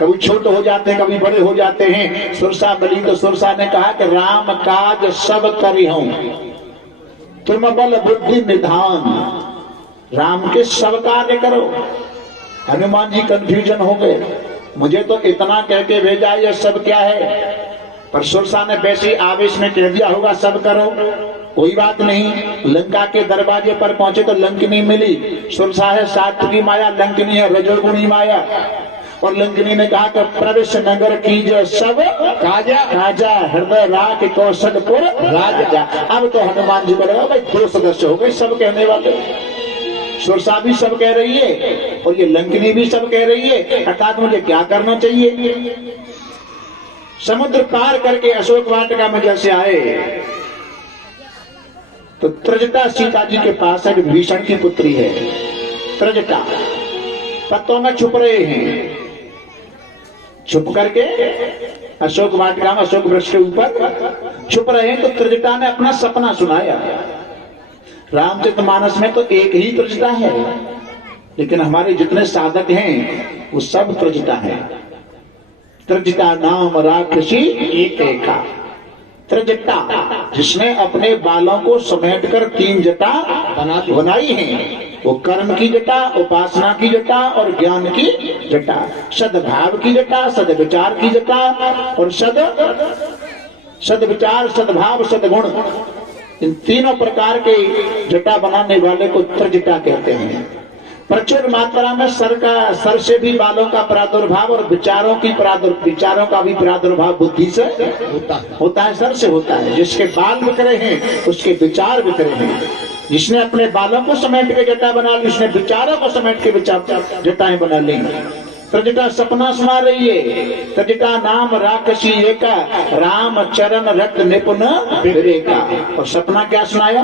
कभी छोटे हो जाते हैं, कभी बड़े हो जाते हैं। सुरसा मिली तो सुरसा ने कहा कि राम काज सब करी हूं, तुम बल बुद्धि निधान। राम के सब कार्य करो। हनुमान जी कंफ्यूजन हो गए, मुझे तो इतना कह के भेजा, ये सब क्या है? पर सुरसा ने वैसे आवेश में कह दिया होगा सब करो, कोई बात नहीं। लंका के दरवाजे पर पहुंचे तो लंकिनी मिली। सुरसा है सात्विकी माया, लंकिनी है रजोगुणी माया। और लंकिनी ने कहा कि प्रवेश नगर कीजिए सब काजा काजा, हृदय राख कौशलपुर राजा। अब तो हनुमान जी को लगा भाई 2 सदस्य हो गए सब कहने वाले। सुरसा भी सब कह रही है और ये लंकिनी भी सब कह रही है, अर्थात मुझे क्या करना चाहिए? समुद्र पार करके अशोक वाटिका में जैसे आए तो त्रजटा सीता जी के पास एक भीषण की पुत्री है। त्रजटा पत्तों में छुप रहे हैं। छुप करके अशोक वाटिका में अशोक वृक्ष के ऊपर छुप रहे हैं। तो त्रजटा ने अपना सपना सुनाया। रामचरितमानस में तो एक ही त्रजटा है, लेकिन हमारे जितने साधक हैं वो सब त्रजटा है। त्रजटा नाम राक्षसी एका। त्रजटा जिसने अपने बालों को समेटकर 3 जटा बनाई हैं। वो कर्म की जटा, उपासना की जटा और ज्ञान की जटा, सद्भाव की जटा, सद्विचार की जटा और सद्विचार, सद्भाव, सद्गुण, इन तीनों प्रकार के जटा बनाने वाले को त्रजटा कहते हैं। प्रचुर मात्रा में सर से भी बालों का प्रादुर्भाव और विचारों का भी प्रादुर्भाव बुद्धि से होता है, सर से होता है। जिसके बाल बिखरे हैं उसके विचार बिखरे हैं। जिसने अपने बालों को समेट के जटा बना ली, उसने विचारों को समेट के जटाएं बना ली। त्रजटा सपना सुना रही है। त्रजटा नाम राक्षसी एका, राम चरण रक्त निपुण विवेका। और सपना क्या सुनाया?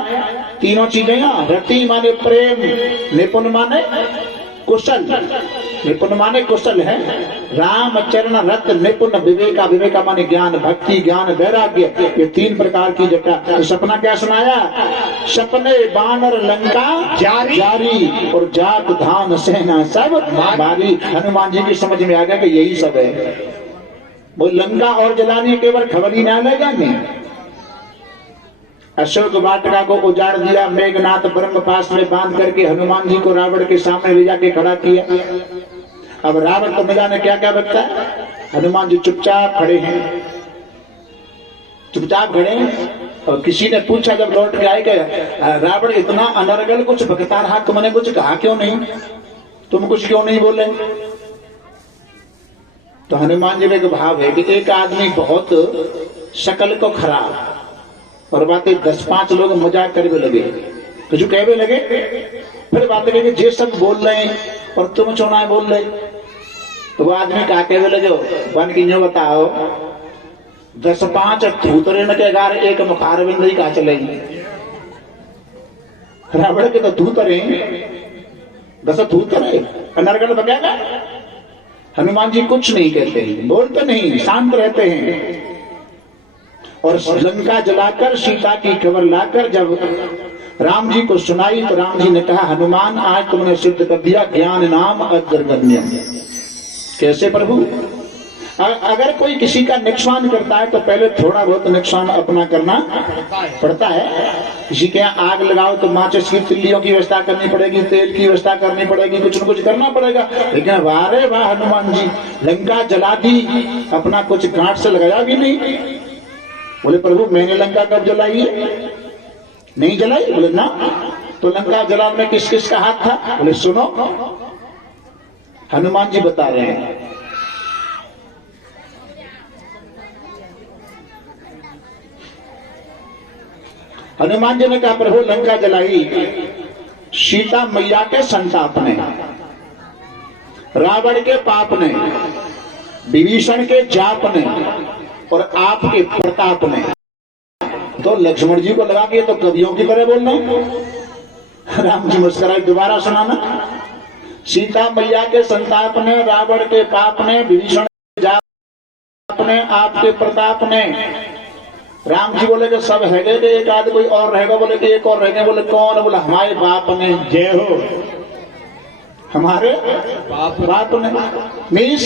तीनों चीजें। रति माने प्रेम, निपुण माने कुशल, निपुण माने कुशल है। राम चरण रक्त निपुण विवेका, विवेका माने ज्ञान, भक्ति, ज्ञान, वैराग्य, ये 3 प्रकार की जटा। तो सपना क्या सुनाया? सपने बानर लंका जारी और जात धान सेना सब मारी। हनुमान जी की समझ में आ गया कि यही सब है। वो लंका और जलानी केवल खबर ही ना ले जाएंगे। अशोक वाटिका को उजाड़ दिया, मेघनाथ ब्रह्म पास में बांध करके हनुमान जी को रावण के सामने ले जाके खड़ा किया। अब रावण को मिलाने क्या क्या बचता है? हनुमान जी चुपचाप खड़े हैं, चुपचाप खड़े हैं। और किसी ने पूछा जब लौट के आए कि रावण इतना अनर्गल कुछ भगता रहा, तुमने कुछ कहा क्यों नहीं? तुम कुछ क्यों नहीं बोले? तो हनुमान जी में एक भाव है कि एक आदमी बहुत शकल को खराब और बातें 10-5 लोग मजाक करने लगे, कुछ कहने लगे, फिर बातें कहेंगे जे सब बोल रहे हैं और तुम चौना बोल रहे। तो वो आदमी कहा कहने लगे, बन की यूं बताओ 10-5 थूतरे न के गार एक मुखारबिंद ही कहा चलेगी। रावण के तो थूतरे 10 थूतरे अनर्गल बगेगा। हनुमान जी कुछ नहीं कहते हैं, बोलते नहीं, शांत रहते हैं। और लंका जलाकर सीता की खबर लाकर जब राम जी को सुनाई तो राम जी ने कहा, हनुमान आज तुमने सिद्ध कर दिया ज्ञान नाम अग्रगण्य। कैसे प्रभु? अगर कोई किसी का नुकसान करता है तो पहले थोड़ा बहुत नुकसान अपना करना पड़ता है। किसी के यहाँ आग लगाओ तो माचिस की तिल्लियों की व्यवस्था करनी पड़ेगी, तेल की व्यवस्था करनी पड़ेगी, कुछ न कुछ करना पड़ेगा। लेकिन वारे वाह हनुमान जी, लंका जला दी, अपना कुछ गांठ से लगाया भी नहीं। बोले प्रभु मैंने लंका कब जलाई है? नहीं जलाई? बोले ना। तो लंका जलाने में किस किस का हाथ था? बोले सुनो, हनुमान जी बता रहे हैं। हनुमान जी ने कहा प्रभु लंका जलाई सीता मैया के संताप ने। रावण के पाप ने, विभीषण के जाप ने और आपके प्रताप ने। तो लक्ष्मण जी को लगा के तो कवियों की तरह बोलना। राम जी मुस्कुराए, दोबारा सुनाना। सीता मैया के संताप ने, रावण के पाप ने, विभीषण के जाप ने, आपके प्रताप ने। राम जी बोले कि सब है गए, एक आध कोई और रहेगा, बोले कि एक और रहेगा। बोले कौन? बोले हमारे बाप ने। जय हो। हमारे बाप ने। मीस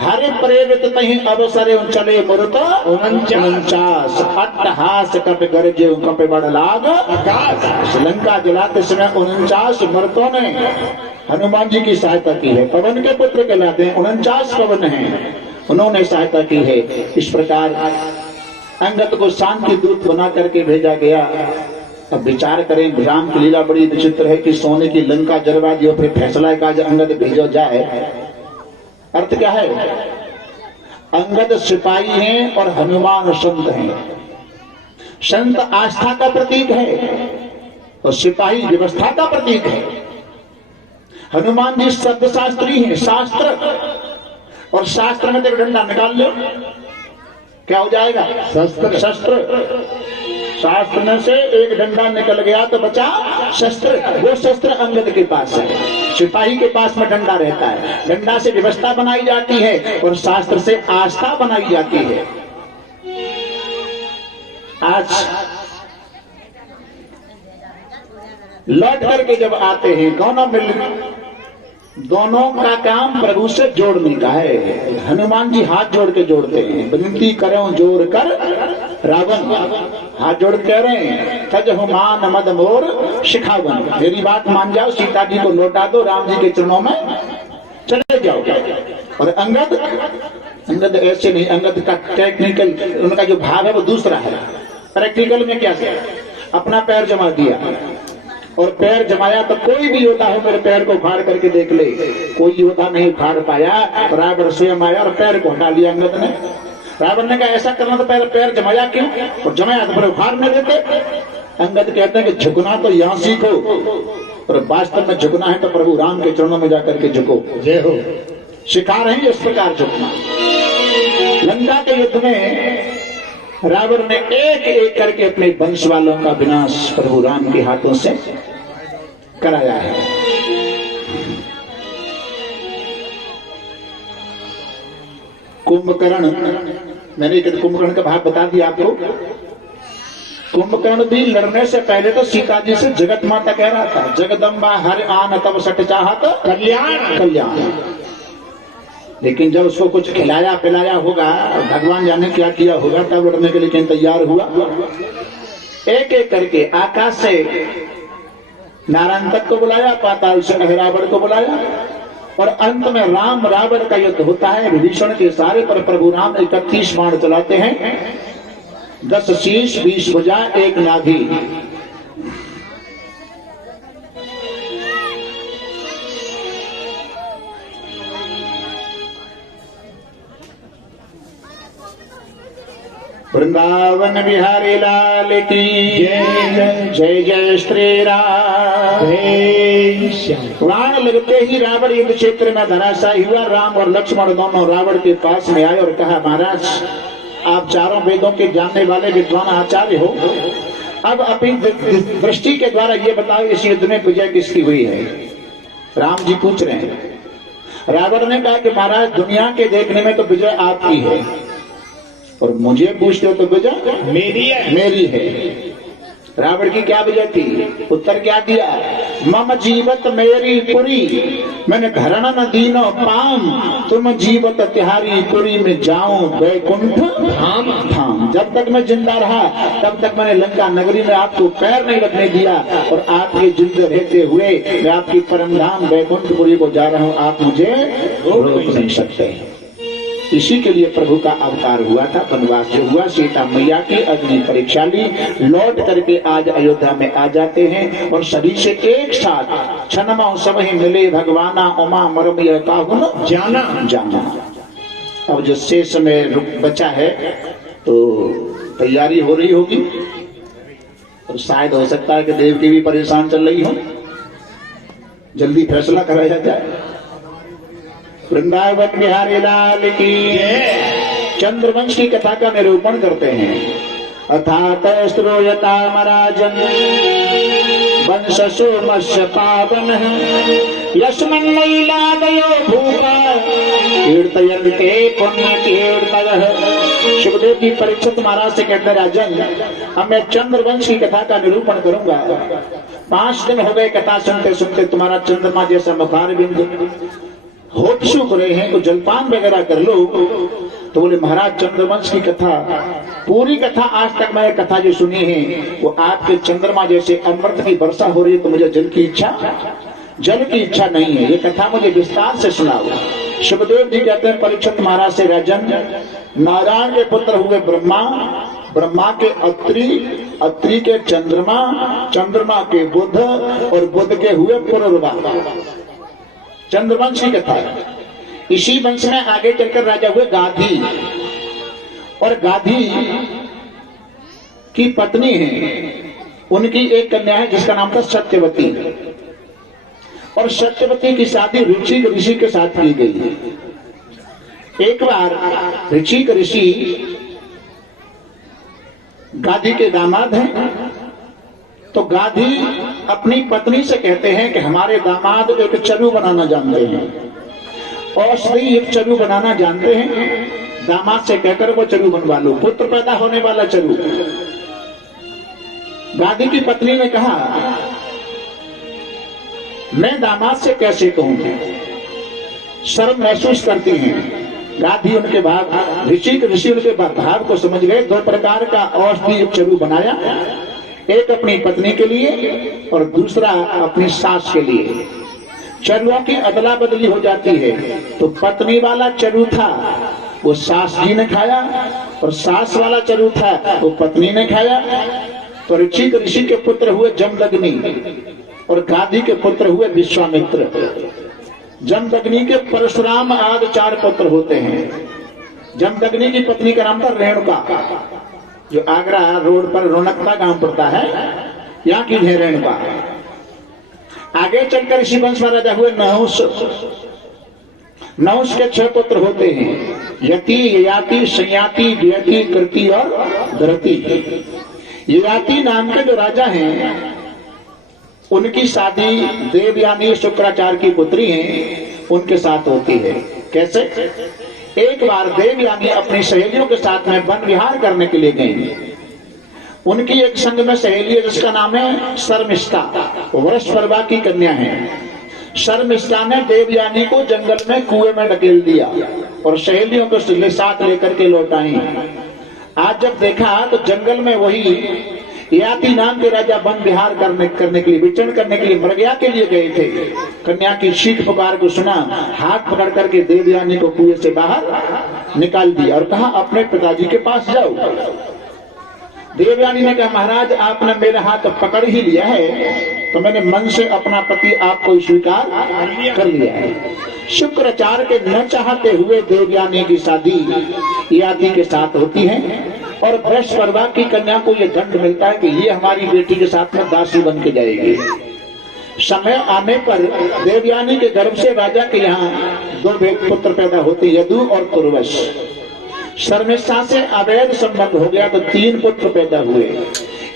हरे प्रेरित नहीं अवसरे चले मुरत 49 अट्टहास कप गरजे कप बड़ लाग आकाश। लंका जलाते समय 49 मर्दों ने हनुमान जी की सहायता की है। पवन के पुत्र कहलाते हैं, 49 पवन हैं, उन्होंने सहायता की है। इस प्रकार अंगद को शांति दूत बना करके भेजा गया। अब विचार करें, राम की लीला बड़ी विचित्र है कि सोने की लंका जलवा दी और फिर फैसला का अंगद भेजा जाए। अर्थ क्या है? अंगद सिपाही हैं और हनुमान संत हैं। संत आस्था का प्रतीक है और सिपाही व्यवस्था का प्रतीक है। हनुमान जी शब्द शास्त्री हैं, शास्त्र, और शास्त्र में तो डंडा निकाल लो, क्या हो जाएगा? शस्त्र। शस्त्र। शास्त्र में से एक डंडा निकल गया तो बचा शस्त्र। वो शस्त्र अंगद के पास है। सिपाही के पास में डंडा रहता है। डंडा से व्यवस्था बनाई जाती है और शास्त्र से आस्था बनाई जाती है। आज लौट करके जब आते हैं, दोनों का काम प्रभु से जोड़ने का है। हनुमान जी हाथ जोड़ के जोड़ते हैं, विनती करो जोड़ कर रावण। हाथ जोड़ के कह रहे हैं, तज मान मद मोर शिखावन, मेरी बात मान जाओ, सीता जी को लौटा दो, राम जी के चरणों में चले जाओ। और अंगद ऐसे नहीं, अंगद का टेक्निकल, उनका जो भाव है वो दूसरा है। प्रैक्टिकल में क्या है? अपना पैर जमा दिया और पैर जमाया तो कोई भी योद्धा हो मेरे पैर को फाड़ करके देख ले, कोई योद्धा नहीं फाड़ पाया। रावण स्वयं आया और पैर को हटा लिया अंगद ने। रावण ने कहा ऐसा करना तो पहले पैर जमाया क्यों? और जमाया तो फिर उखाड़ नहीं देते। अंगद कहते हैं कि झुकना तो यहां सीखो, और वास्तव में झुकना है तो प्रभु राम के चरणों में जाकर के झुको। जय हो। सिखा रहे हैं इस प्रकार झुकना। लंका के युद्ध में रावण ने एक एक करके अपने वंश वालों का विनाश प्रभु राम के हाथों से कराया है। कुंभकर्ण, मैंने कुंभकर्ण का भाग बता दिया आपको। कुंभकर्ण भी लड़ने से पहले तो सीता जी से जगत माता कह रहा था, जगदम्बा हर आन तब सट चाहत कल्याण कल्याण। लेकिन जब उसको कुछ खिलाया पिलाया होगा, भगवान जाने क्या किया होगा, तब लड़ने के लिए तैयार हुआ। एक एक करके आकाश से नारायण तक को बुलाया, पाताल से रावण को बुलाया, और अंत में राम रावण का युद्ध होता है। विभीषण के सारे पर प्रभु राम 31 बाण चलाते हैं, 10 शीश 20 भुजा 1 नाभि। वृंदावन बिहारी लाल की जय। जय जय श्री राम। बाण लगते ही रावण युद्ध क्षेत्र में धराशायी हुआ। राम और लक्ष्मण दोनों रावण के पास में आए और कहा, महाराज आप चारों वेदों के जानने वाले विद्वान आचार्य हो, अब अपनी दृष्टि के द्वारा ये बताओ इस युद्ध में विजय किसकी हुई है? राम जी पूछ रहे हैं। रावण ने कहा कि महाराज दुनिया के देखने में तो विजय आपकी है, और मुझे पूछते हो तो विजय मेरी है। रावण की क्या विजय थी? उत्तर क्या दिया? मम जीवत मेरी पुरी, मैंने धरण न दीनो पाम, तुम जीवत तिहारी पुरी में जाऊं वैकुंठ धाम धाम। जब तक मैं जिंदा रहा तब तक मैंने लंका नगरी में आपको पैर नहीं रखने दिया, और आपके जिंदे रहते हुए मैं आपकी परम धाम वैकुंठपुरी को जा रहा हूं, आप मुझे रोक नहीं सकते। इसी के लिए प्रभु का अवतार हुआ था, वनवास जो हुआ, सीता मैया की अग्नि परीक्षा ली, लौट करके आज अयोध्या में आ जाते हैं, और सभी से एक साथ क्षणमा समय मिले भगवाना उमा मरमिय काहुन जाना जाना। अब जो शेष में बचा है तो तैयारी हो रही होगी, और शायद हो सकता है कि देवकी भी परेशान चल रही हो, जल्दी फैसला कराया जाए। वृंदावन बिहारी लाल की चंद्रवंश की कथा का निरूपण करते हैं। अथात श्रूयता मराजन वंश सोमस्य पावन यस्मिन्नैलादयो भूपा कीर्तयन्ते पुण्य कीर्तयः। सुखदेव जी परीक्षित महाराज से कहते राजन, अब मैं चंद्रवंश की कथा का निरूपण करूंगा। 5 दिन हो गए कथा सुनते सुनते, तुम्हारा चंद्रमा जैसा मुखार बिंदु, होठ सूख रहे हैं, तो जलपान वगैरह कर लो। तो बोले महाराज चंद्रवंश की कथा, पूरी कथा आज तक मैंने कथा जो सुनी है वो आपके चंद्रमा जैसे अमृत की वर्षा हो रही है, तो मुझे जल की इच्छा नहीं है, ये कथा मुझे विस्तार से सुनाओ। सुखदेव जी कहते हैं परीक्षित महाराज से राजन, नारायण के पुत्र हुए ब्रह्मा, ब्रह्मा के अत्रि, अत्रि के चंद्रमा, चंद्रमा के बुध और बुध के हुए पुरुरवा। चंद्रवंश की कथा है। इसी वंश में आगे चलकर राजा हुए गाधी, और गाधी की पत्नी है, उनकी एक कन्या है जिसका नाम था सत्यवती, और सत्यवती की शादी ऋषिक ऋषि के साथ की गई। एक बार ऋषिक ऋषि गाधी के दामाद हैं, तो गाधी अपनी पत्नी से कहते हैं कि हमारे दामाद एक चरु बनाना जानते हैं, औषधि एक चरु बनाना जानते हैं, दामाद से कहकर वो चरु बनवा लो, पुत्र पैदा होने वाला चरु। गाधी की पत्नी ने कहा मैं दामाद से कैसे कहूंगी, शर्म महसूस करती हैं। गाधी उनके भाव, ऋषि उनके भाव को समझ गए। 2 प्रकार का औषधि चरु बनाया, एक अपनी पत्नी के लिए और दूसरा अपनी सास के लिए। चरुओं की अदला बदली हो जाती है, तो पत्नी वाला चरु था वो सास जी ने खाया, और सास वाला चरु था वो पत्नी ने खाया। तो ऋषि के पुत्र हुए जमदग्नि, और गाधी के पुत्र हुए विश्वामित्र। जमदग्नि के परशुराम आदि 4 पुत्र होते हैं। जमदग्नि की पत्नी का नाम था रेणुका, जो आगरा रोड पर रौनकता गांव पड़ता है, यहाँ की है रेणुका। आगे चलकर ऋषि वंश में राजा हुए नहुष। नहुष के 6 पुत्र होते हैं, यति, ययाति, संयाति, व्यति, कृति और धरति। ययाति नाम के जो राजा हैं उनकी शादी देवयानी शुक्राचार्य की पुत्री हैं उनके साथ होती है। कैसे? एक बार देवयानी अपनी सहेलियों के साथ में वन विहार करने के लिए गई। उनकी एक संग में सहेली है जिसका नाम है शर्मिष्ठा, वृषपर्वा की कन्या है। शर्मिष्ठा ने देवयानी को जंगल में कुएं में ढकेल दिया और सहेलियों को साथ लेकर के लौट आई। आज जब देखा तो जंगल में वही याति नाम के राजा वन विहार करने के लिए, विचरण करने के लिए मृगया के लिए गए थे। कन्या की चीख पुकार को सुना, हाथ पकड़ करके देवयानी को कुएं से बाहर निकाल दिया और कहा अपने पिताजी के पास जाओ। देवयानी ने कहा महाराज आपने मेरा हाथ पकड़ ही लिया है तो मैंने मन से अपना पति आपको स्वीकार कर लिया है। शुक्राचार्य के न चाहते हुए देवयानी की शादी याति के साथ होती है और वृषपर्वा की कन्या को यह दंड मिलता है कि ये हमारी बेटी के साथ में दासी बन के जाएगी। समय आने पर देवयानी के गर्भ से राजा के यहाँ 2 पुत्र पैदा होते, यदु और तुर्वस। शर्मिष्ठा से अवैध संबंध हो गया तो 3 पुत्र पैदा हुए,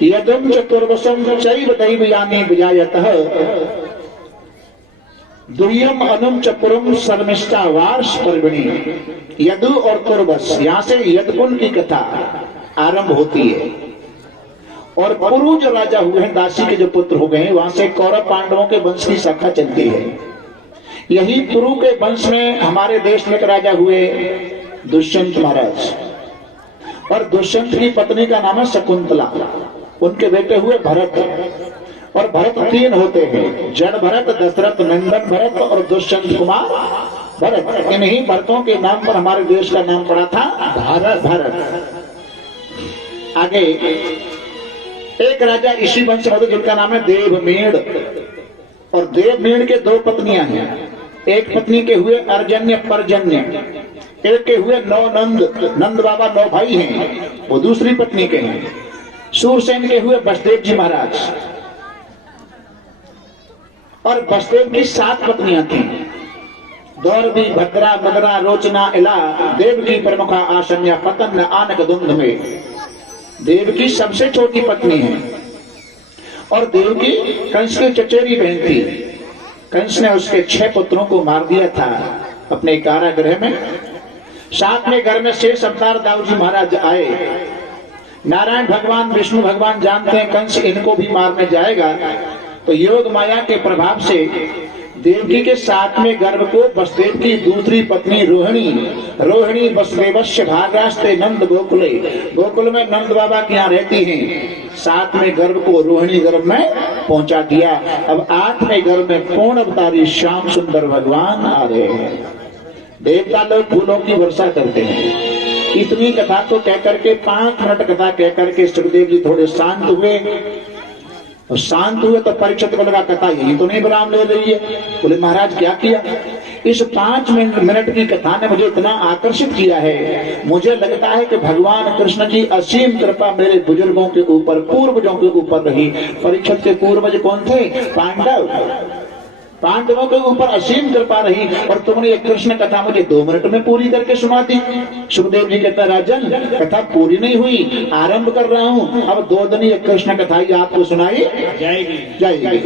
यदुम च तुर्वसम चैव दैवयानी विजायतः दुय्यम अनुम च पुरुम शर्मिष्ठा वार्ष पर्वणि। यदु और तुर्वस, यहाँ से यदकुल की कथा आरंभ होती है। और पुरु जो राजा हुए हैं, दासी के जो पुत्र हो गए, वहां से कौरव पांडवों के वंश की शाखा चलती है। यही पुरु के वंश में हमारे देश में राजा हुए दुष्यंत महाराज, और दुष्यंत की पत्नी का नाम है शकुंतला। उनके बेटे हुए भरत, और भरत 3 होते हैं, जड़ भरत, दशरथ नंदन भरत और दुष्यंत कुमार भरत। इन्हीं भरतों के नाम पर हमारे देश का नाम पड़ा था भारत। आगे एक राजा इसी वंश में जिनका नाम है देवमेड़, और देवमेड़ के 2 पत्नियां हैं। एक पत्नी के हुए अर्जन्य पर्जन्य, एक के हुए 9 नंद बाबा 9 भाई हैं, वो दूसरी पत्नी के हैं। सूरसेन के हुए वसुदेव जी महाराज, और वसुदेव की 7 पत्नियां थी। दौरदी भद्रा मदरा रोचना इला देवकी प्रमुखा आशन्या पतन आनक धुंध में। देवकी सबसे छोटी पत्नी है और देवकी कंस की चचेरी बहन थी। कंस ने उसके 6 पुत्रों को मार दिया था अपने कारागृह में। साथ में घर में शेष अवतार दाऊजी महाराज आए। नारायण भगवान विष्णु भगवान जानते हैं कंस इनको भी मारने जाएगा, तो योग माया के प्रभाव से देवकी के साथ में गर्भ को वसुदेव की दूसरी पत्नी रोहिणी वसुदेवस्य भागास्ते नंद गोकुले, गोकुल में नंद बाबा के यहाँ रहती हैं। साथ में गर्भ को रोहिणी गर्भ में पहुंचा दिया। अब 8वें गर्भ में पूर्ण अवतारी श्याम सुंदर भगवान आ रहे हैं। देवता लोग फूलों की वर्षा करते हैं। इतनी कथा को कहकर के 5 मिनट कथा कहकर के सुखदेव जी थोड़े शांत हुए। और शांत हुए तो परीक्षित को लगा कथा यही तो नहीं विराम ले रही है। बोले महाराज क्या किया? इस 5 मिनट की कथा ने मुझे इतना आकर्षित किया है, मुझे लगता है कि भगवान कृष्ण की असीम कृपा मेरे बुजुर्गों के ऊपर, पूर्वजों के ऊपर रही। परीक्षित के पूर्वज कौन थे? पांडवों के ऊपर असीम कृपा रही और तुमने एक कृष्ण कथा मुझे 2 मिनट में पूरी करके सुना दी। सुखदेव जी कहता राजन कथा पूरी नहीं हुई, आरंभ कर रहा हूँ। अब 2 दिन एक कृष्ण कथा ही आपको सुनाई जाएगी।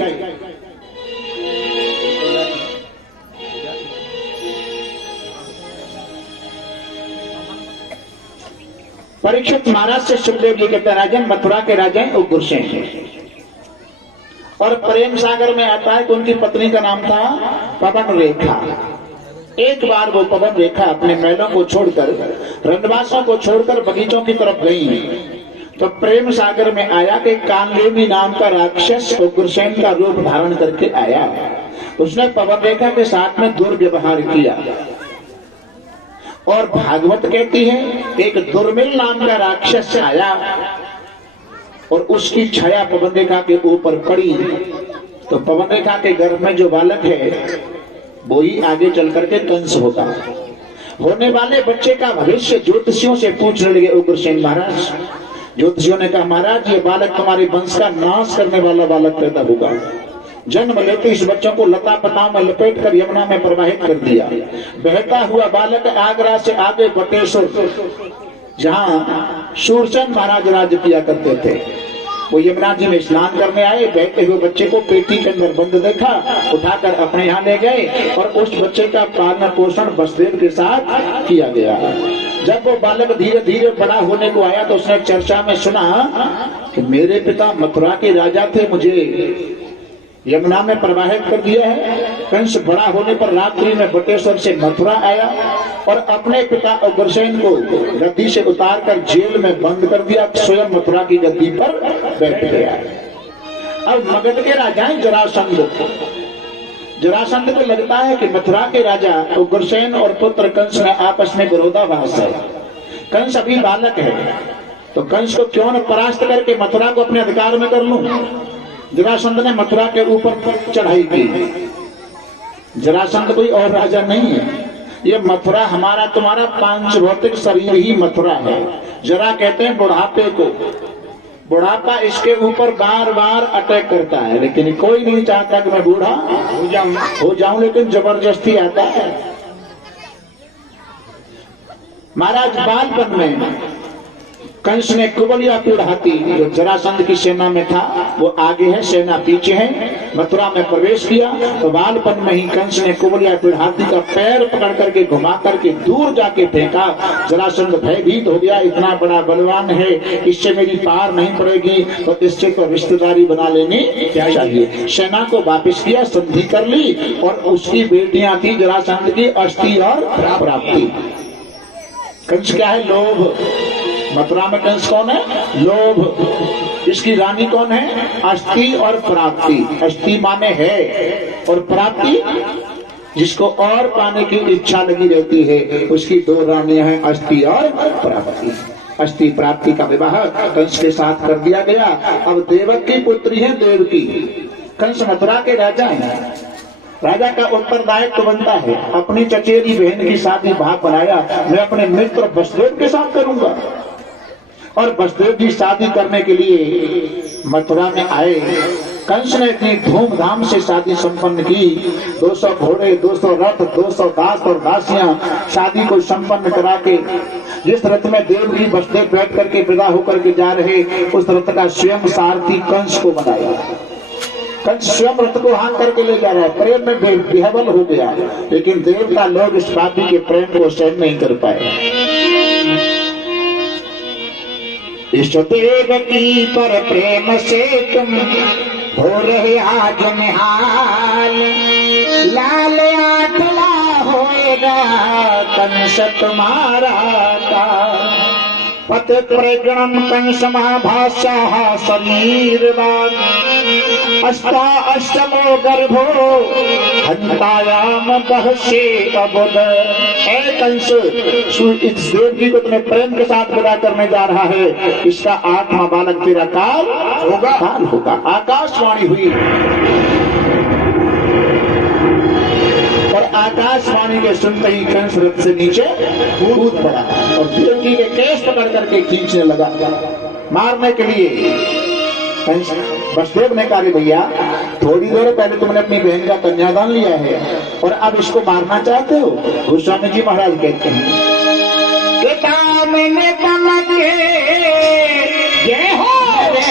परीक्षित महाराज से सुखदेव जी कहता राजन मथुरा के राजा उग्रसेन हैं और प्रेम सागर में आता है कि उनकी पत्नी का नाम था पवन रेखा। एक बार वो पवन रेखा अपने महलों को छोड़कर, रंगवासों को छोड़कर बगीचों की तरफ गई तो प्रेम सागर में आया कि कामदेवी नाम का राक्षस उग्रसेन का रूप धारण करके आया। उसने पवन रेखा के साथ में दुर्व्यवहार किया और भागवत कहती है एक दुर्मिल नाम का राक्षस आया और उसकी छाया पवन रेखा के ऊपर पड़ी तो पवन रेखा के गर्भ में जो बालक है वो ही आगे चल करके कंस होगा। होने वाले बच्चे का भविष्य ज्योतिषियों से पूछने लगे उग्रसेन महाराज। ज्योतिषियों ने कहा महाराज ये बालक तुम्हारे वंश का नाश करने वाला बालक पैदा होगा। जन्म लेते इस बच्चों को लता पताओं में लपेट कर यमुना में प्रवाहित कर दिया। बहता हुआ बालक आगरा से आगे बटेश्वर जहाँ शूरचंद महाराज राज्य किया करते थे, वो यमुना जी में स्नान करने आए। बहते हुए बच्चे को पेटी के अंदर बंद देखा, उठाकर अपने यहाँ ले गए और उस बच्चे का पालन पोषण वसुदेव के साथ किया गया। जब वो बालक धीरे धीरे बड़ा होने को आया तो उसने चर्चा में सुना कि मेरे पिता मथुरा के राजा थे, मुझे यमुना में प्रवाहित कर दिया है। कंस बड़ा होने पर रात्रि में बटेश्वर से मथुरा आया और अपने पिता उग्रसेन को गद्दी से उतार कर जेल में बंद कर दिया, स्वयं मथुरा की गद्दी पर बैठ गया। अब मगध के राजा हैं जरासंध को लगता है कि मथुरा के राजा उग्रसेन और पुत्र कंस में आपस में विरोधाभास है। कंस अभी बालक है तो कंस को क्यों न परास्त करके मथुरा को अपने अधिकार में कर लूं। जरासंध ने मथुरा के ऊपर चढ़ाई की। जरासंध कोई और राजा नहीं है, ये मथुरा हमारा तुम्हारा पांच भौतिक शरीर ही मथुरा है। जरा कहते हैं बुढ़ापे को, बुढ़ापा इसके ऊपर बार बार अटैक करता है, लेकिन कोई नहीं चाहता कि मैं बूढ़ा हो जाऊं, लेकिन जबरदस्ती आता है। महाराज बालपन में कंस ने कुबलिया पीड़ हाथी जो जरासंध की सेना में था वो आगे है, सेना पीछे है, मथुरा में प्रवेश किया तो बालपन में ही कंस ने कुबलिया पीड़ हाथी का पैर पकड़ करके घुमा करके दूर जाके फेंका। जरासंध भयभीत हो गया, इतना बड़ा बलवान है, इससे मेरी पार नहीं पड़ेगी, तो इससे तो रिश्तेदारी बना लेनी चाहिए। सेना को वापिस किया, संधि कर ली और उसकी बेटियां थी जरासंध की अस्थि और प्राप्ति। कंस क्या है? लोभ। मथुरा में कंस कौन है? लोभ। इसकी रानी कौन है? अस्थि और प्राप्ति। अस्थि माने है और प्राप्ति जिसको और पाने की इच्छा लगी रहती है, उसकी 2 रानियां हैं, अस्थि और प्राप्ति। अस्थि प्राप्ति का विवाह कंस के साथ कर दिया गया। अब देवक की पुत्री है देवकी। कंस मथुरा के राजा हैं। राजा का उत्तरदायित्व बनता है अपनी चचेरी बहन की शादी भाग बनाया, मैं अपने मित्र वसुदेव के साथ करूंगा। और वसुदेव जी शादी करने के लिए मथुरा में आए कंस ने इतनी धूमधाम से शादी संपन्न की, 200 घोड़े, 200 रथ, 200 दास और दासियां शादी को संपन्न करा के, जिस रथ में देवकी वसुदेव बैठ करके विदा होकर के जा रहे, उस रथ का स्वयं सारथी कंस को बनाया। कंस स्वयं रथ को हाथ करके ले जा रहा है, प्रेम में विह्वल हो गया, लेकिन देवता लोग इस पापी के प्रेम को सहन नहीं कर पाए। इस देवकी पर प्रेम से तुम हो रहे आज निहाल, लाल आठला होएगा कंस तुम्हारा का। पत प्रगणम कंस महाभाषा शरीरवान, अस्ता अष्टमो गर्भो हंतायाम बहसे अबुद। ऐ कंस, इस देवकी को तुम्हें प्रेम के साथ विदा करने जा रहा है, इसका 8वां बालक तेरा काल होगा। आकाशवाणी हुई और आकाशवाणी के सुनते ही कंस रथ से नीचे कूद पड़ा और देवकी के केस पकड़ करके खींचने लगा मारने के लिए। वसुदेव ने कहा, भैया थोड़ी देर पहले तुमने अपनी बहन का कन्यादान लिया है और अब इसको मारना चाहते हो? गोस्वामी जी महाराज कहते हैं, ये हो रे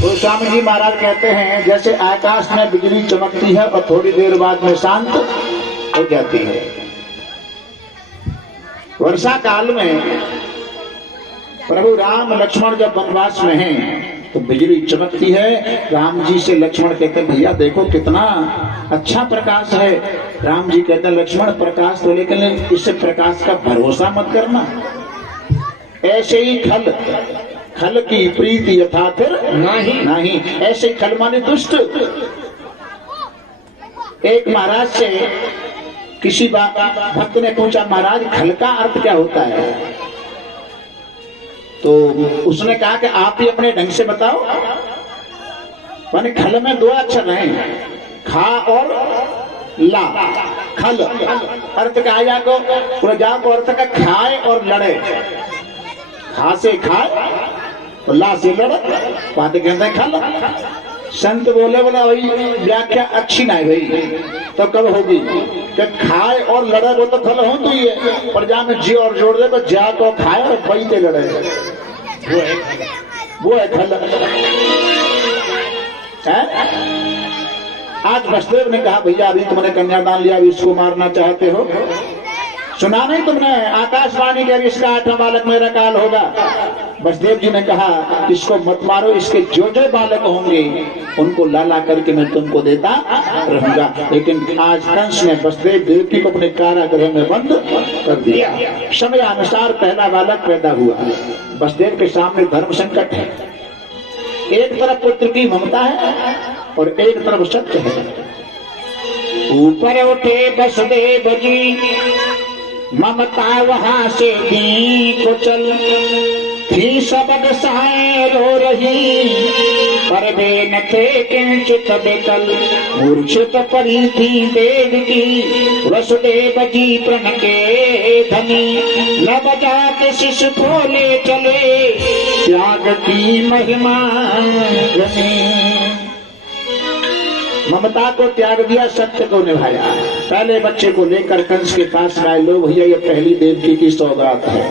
गोस्वामी जी महाराज कहते हैं, जैसे आकाश में बिजली चमकती है और थोड़ी देर बाद में शांत हो जाती है। वर्षा काल में प्रभु राम लक्ष्मण जब वनवास में हैं तो बिजली चमकती है। राम जी से लक्ष्मण कहते हैं, भैया देखो कितना अच्छा प्रकाश है। राम जी कहते हैं, लक्ष्मण प्रकाश तो, लेकिन इससे प्रकाश का भरोसा मत करना। ऐसे ही खल की प्रीति यथा फिर नहीं। ऐसे खल माने दुष्ट। एक महाराज से किसी भक्त ने पूछा, महाराज खल का अर्थ क्या होता है? तो उसने कहा कि आप ही अपने ढंग से बताओ। माने खल में 2 अक्षर हैं, खा और ला। खल अर्थ का आया को अर्थ का खाए और लड़े। खा से खाए और ला से लड़े, बातें कहते हैं खल। संत बोले वही व्याख्या अच्छी नहीं भाई, तो कब होगी कि खाए और लड़े वो तो खल हो तो ही है, पर जहाँ में जी और जोड़ दे तो जा को खाए और वही पे लड़े, वो है खल। आज वसुदेव ने कहा, भैया अभी तुमने कन्यादान लिया, अभी इसको मारना चाहते हो? सुना नहीं तुमने आकाशवाणी के, इसका 8वां बालक मेरा काल होगा। वसुदेव जी ने कहा, इसको मत मारो, इसके जो जो बालक होंगे उनको लाला करके मैं तुमको देता रहूंगा। लेकिन आज कंस ने वसुदेव देवकी को अपने कारागृह में बंद कर दिया। समय अनुसार पहला बालक पैदा हुआ। वसुदेव के सामने धर्म संकट है, एक तरफ पुत्र की ममता है और एक तरफ सत्य है। ऊपर उठे वसुदेव जी, ममता वहां से दी को चल, थी सबद साए रो रही, पर वे न थे किंचित बेकल। मूर्छित पड़ी थी देवकी, वसुदेव जी प्रण के धनी, न बजा के शिशु को ले चले, त्याग की महिमा घनी। ममता को त्याग दिया, सत्य को निभाया। पहले बच्चे को लेकर कंस के पास आए, लो भैया ये पहली देवकी की सौगात है।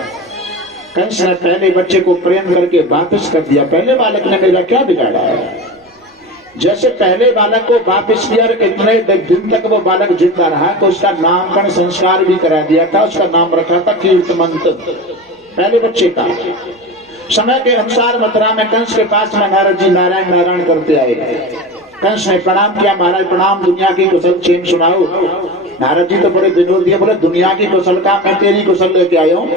कंस ने पहले बच्चे को प्रेम करके वापस कर दिया। पहले बालक ने मेरा क्या बिगाड़ा है? जैसे पहले बालक को वापस किया, इतने दिन तक वो बालक जिंदा रहा तो उसका नामकरण संस्कार भी करा दिया था। उसका नाम रखा था कीर्तमंत, पहले बच्चे का। समय के अनुसार मथुरा में कंस के पास में नारद जी नारायण नारायण करते आए। कंस ने प्रणाम किया, महाराज प्रणाम, दुनिया की कुशल क्षेम सुनाओ। नारद जी तो बड़े विनोदी है, बोले दुनिया की कुशल का मैं तेरी कुशल लेके आया हूँ।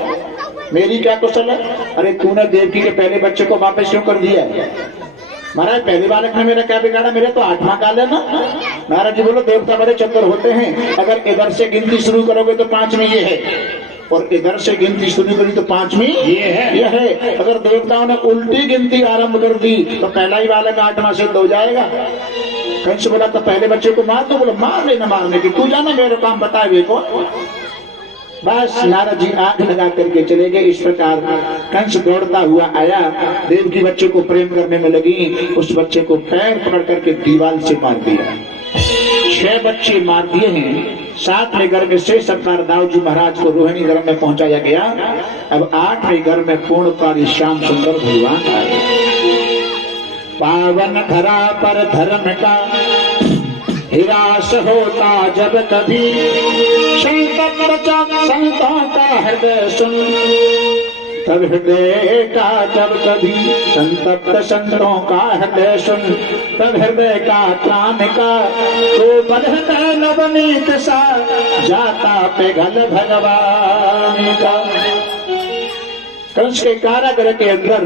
मेरी क्या कुशल है? अरे तूने देवकी के पहले बच्चे को वापस क्यों कर दिया है? महाराज पहले बालक ने मेरा क्या बिगाड़ा, मेरे तो 8वां काल है ना। महाराज जी बोलो देवता बड़े चतुर होते हैं, अगर इधर से गिनती शुरू करोगे तो 5वीं ये है, और इधर से गिनती शुरू करी तो 5वीं ये है। अगर देवताओं ने उल्टी गिनती आरंभ कर दी तो पहला ही बालक 8वां सिद्ध हो जाएगा। कंस बोला तो पहले बच्चे को मार दो। बोलो मार लेना, मारने की तू जाना, मेरे काम बताए को। बस नारद जी आग लगा करके चले गए। इस प्रकार कंस दौड़ता हुआ आया, देवकी बच्चे को प्रेम करने में लगी, उस बच्चे को पैर पकड़ करके दीवार से मार दिया। 6 बच्चे मार दिए हैं। 7 में गर्भ से सरकार दाऊजी महाराज को रोहिणी गर्भ में पहुंचाया गया। अब 8वें गर्भ में पूर्ण प्राणी श्याम सुंदर भगवान आए। पावन धरा पर धर्म का हिरास होता जब कभी, संतों का हृदय सुन, तब हृदय का जब कभी संतप्त संतों का हृदय सुन, तब हृदय का त्राण का तो बदहृदय नवनीत सा, जाता पिघल भगवान का। कंस के कारागृह के अंदर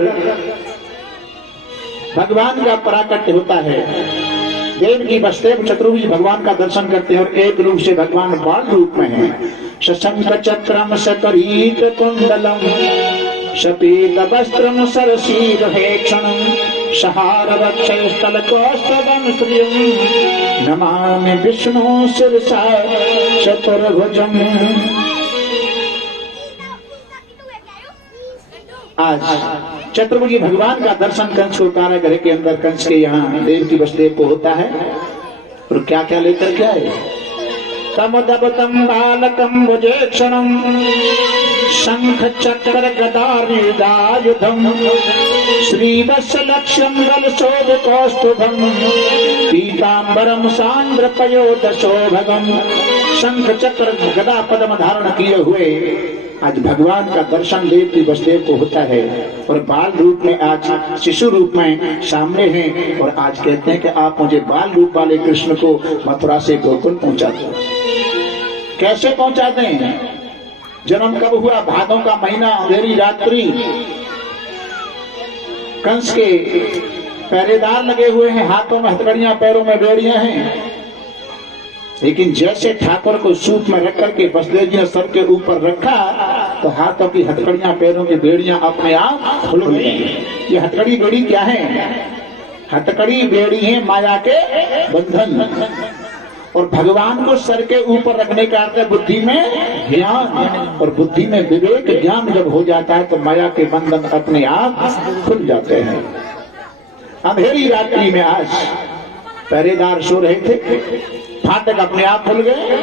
भगवान का प्राकट्य होता है। देवकी वसुदेव चतुर्भुज भगवान का दर्शन करते हैं और एक रूप से भगवान बाल रूप में है। शशंक चक्रम सकरीत कुंडलम, शपीत वस्त्रम सरसीर हेक्षणम, सहार वक्षस्थल कौस्तभम श्रियम, नमामि विष्णु शिरसा चतुर्भुजम। आज चतुर्भुजी भगवान का दर्शन कंस को कारागृह के अंदर कंस के यहाँ देवकी वसुदेव को होता है। और क्या क्या लेकर के आए? तम दबतम बालकम भुजेक्षणम, शंख चक्र गदायुधम, श्रीवत्स लक्ष्यम बल शोभ कौस्तुभम, पीतांबरम सांद्र पयोध शोभगम। शंख चक्र गदा पद्म धारण किए हुए आज भगवान का दर्शन देवकी वसुदेव को होता है। और बाल रूप में आज शिशु रूप में सामने हैं। और आज कहते हैं कि आप मुझे बाल रूप वाले कृष्ण को मथुरा से गोकुल पहुंचा दो। कैसे पहुंचा दें? जन्म कब हुआ? भादों का महीना, अंधेरी रात्रि। कंस के पहरेदार लगे हुए हैं, हाथों में हथकड़ियां, पैरों में बेड़ियां हैं। लेकिन जैसे ठाकुर को सूप में रख करके वसुदेव जी ने सर के ऊपर रखा तो हाथों की हथकड़ियां, पैरों की बेड़ियां अपने आप खुल गई। ये हथकड़ी बेड़ी क्या है? हथकड़ी बेड़ी है माया के बंधन। और भगवान को सर के ऊपर रखने का अर्थ है बुद्धि में ज्ञान, और बुद्धि में विवेक ज्ञान जब हो जाता है तो माया के बंधन अपने आप खुल जाते हैं। अंधेरी रात्रि में आज पहरेदार सो रहे थे, फाटक अपने आप खुल गए।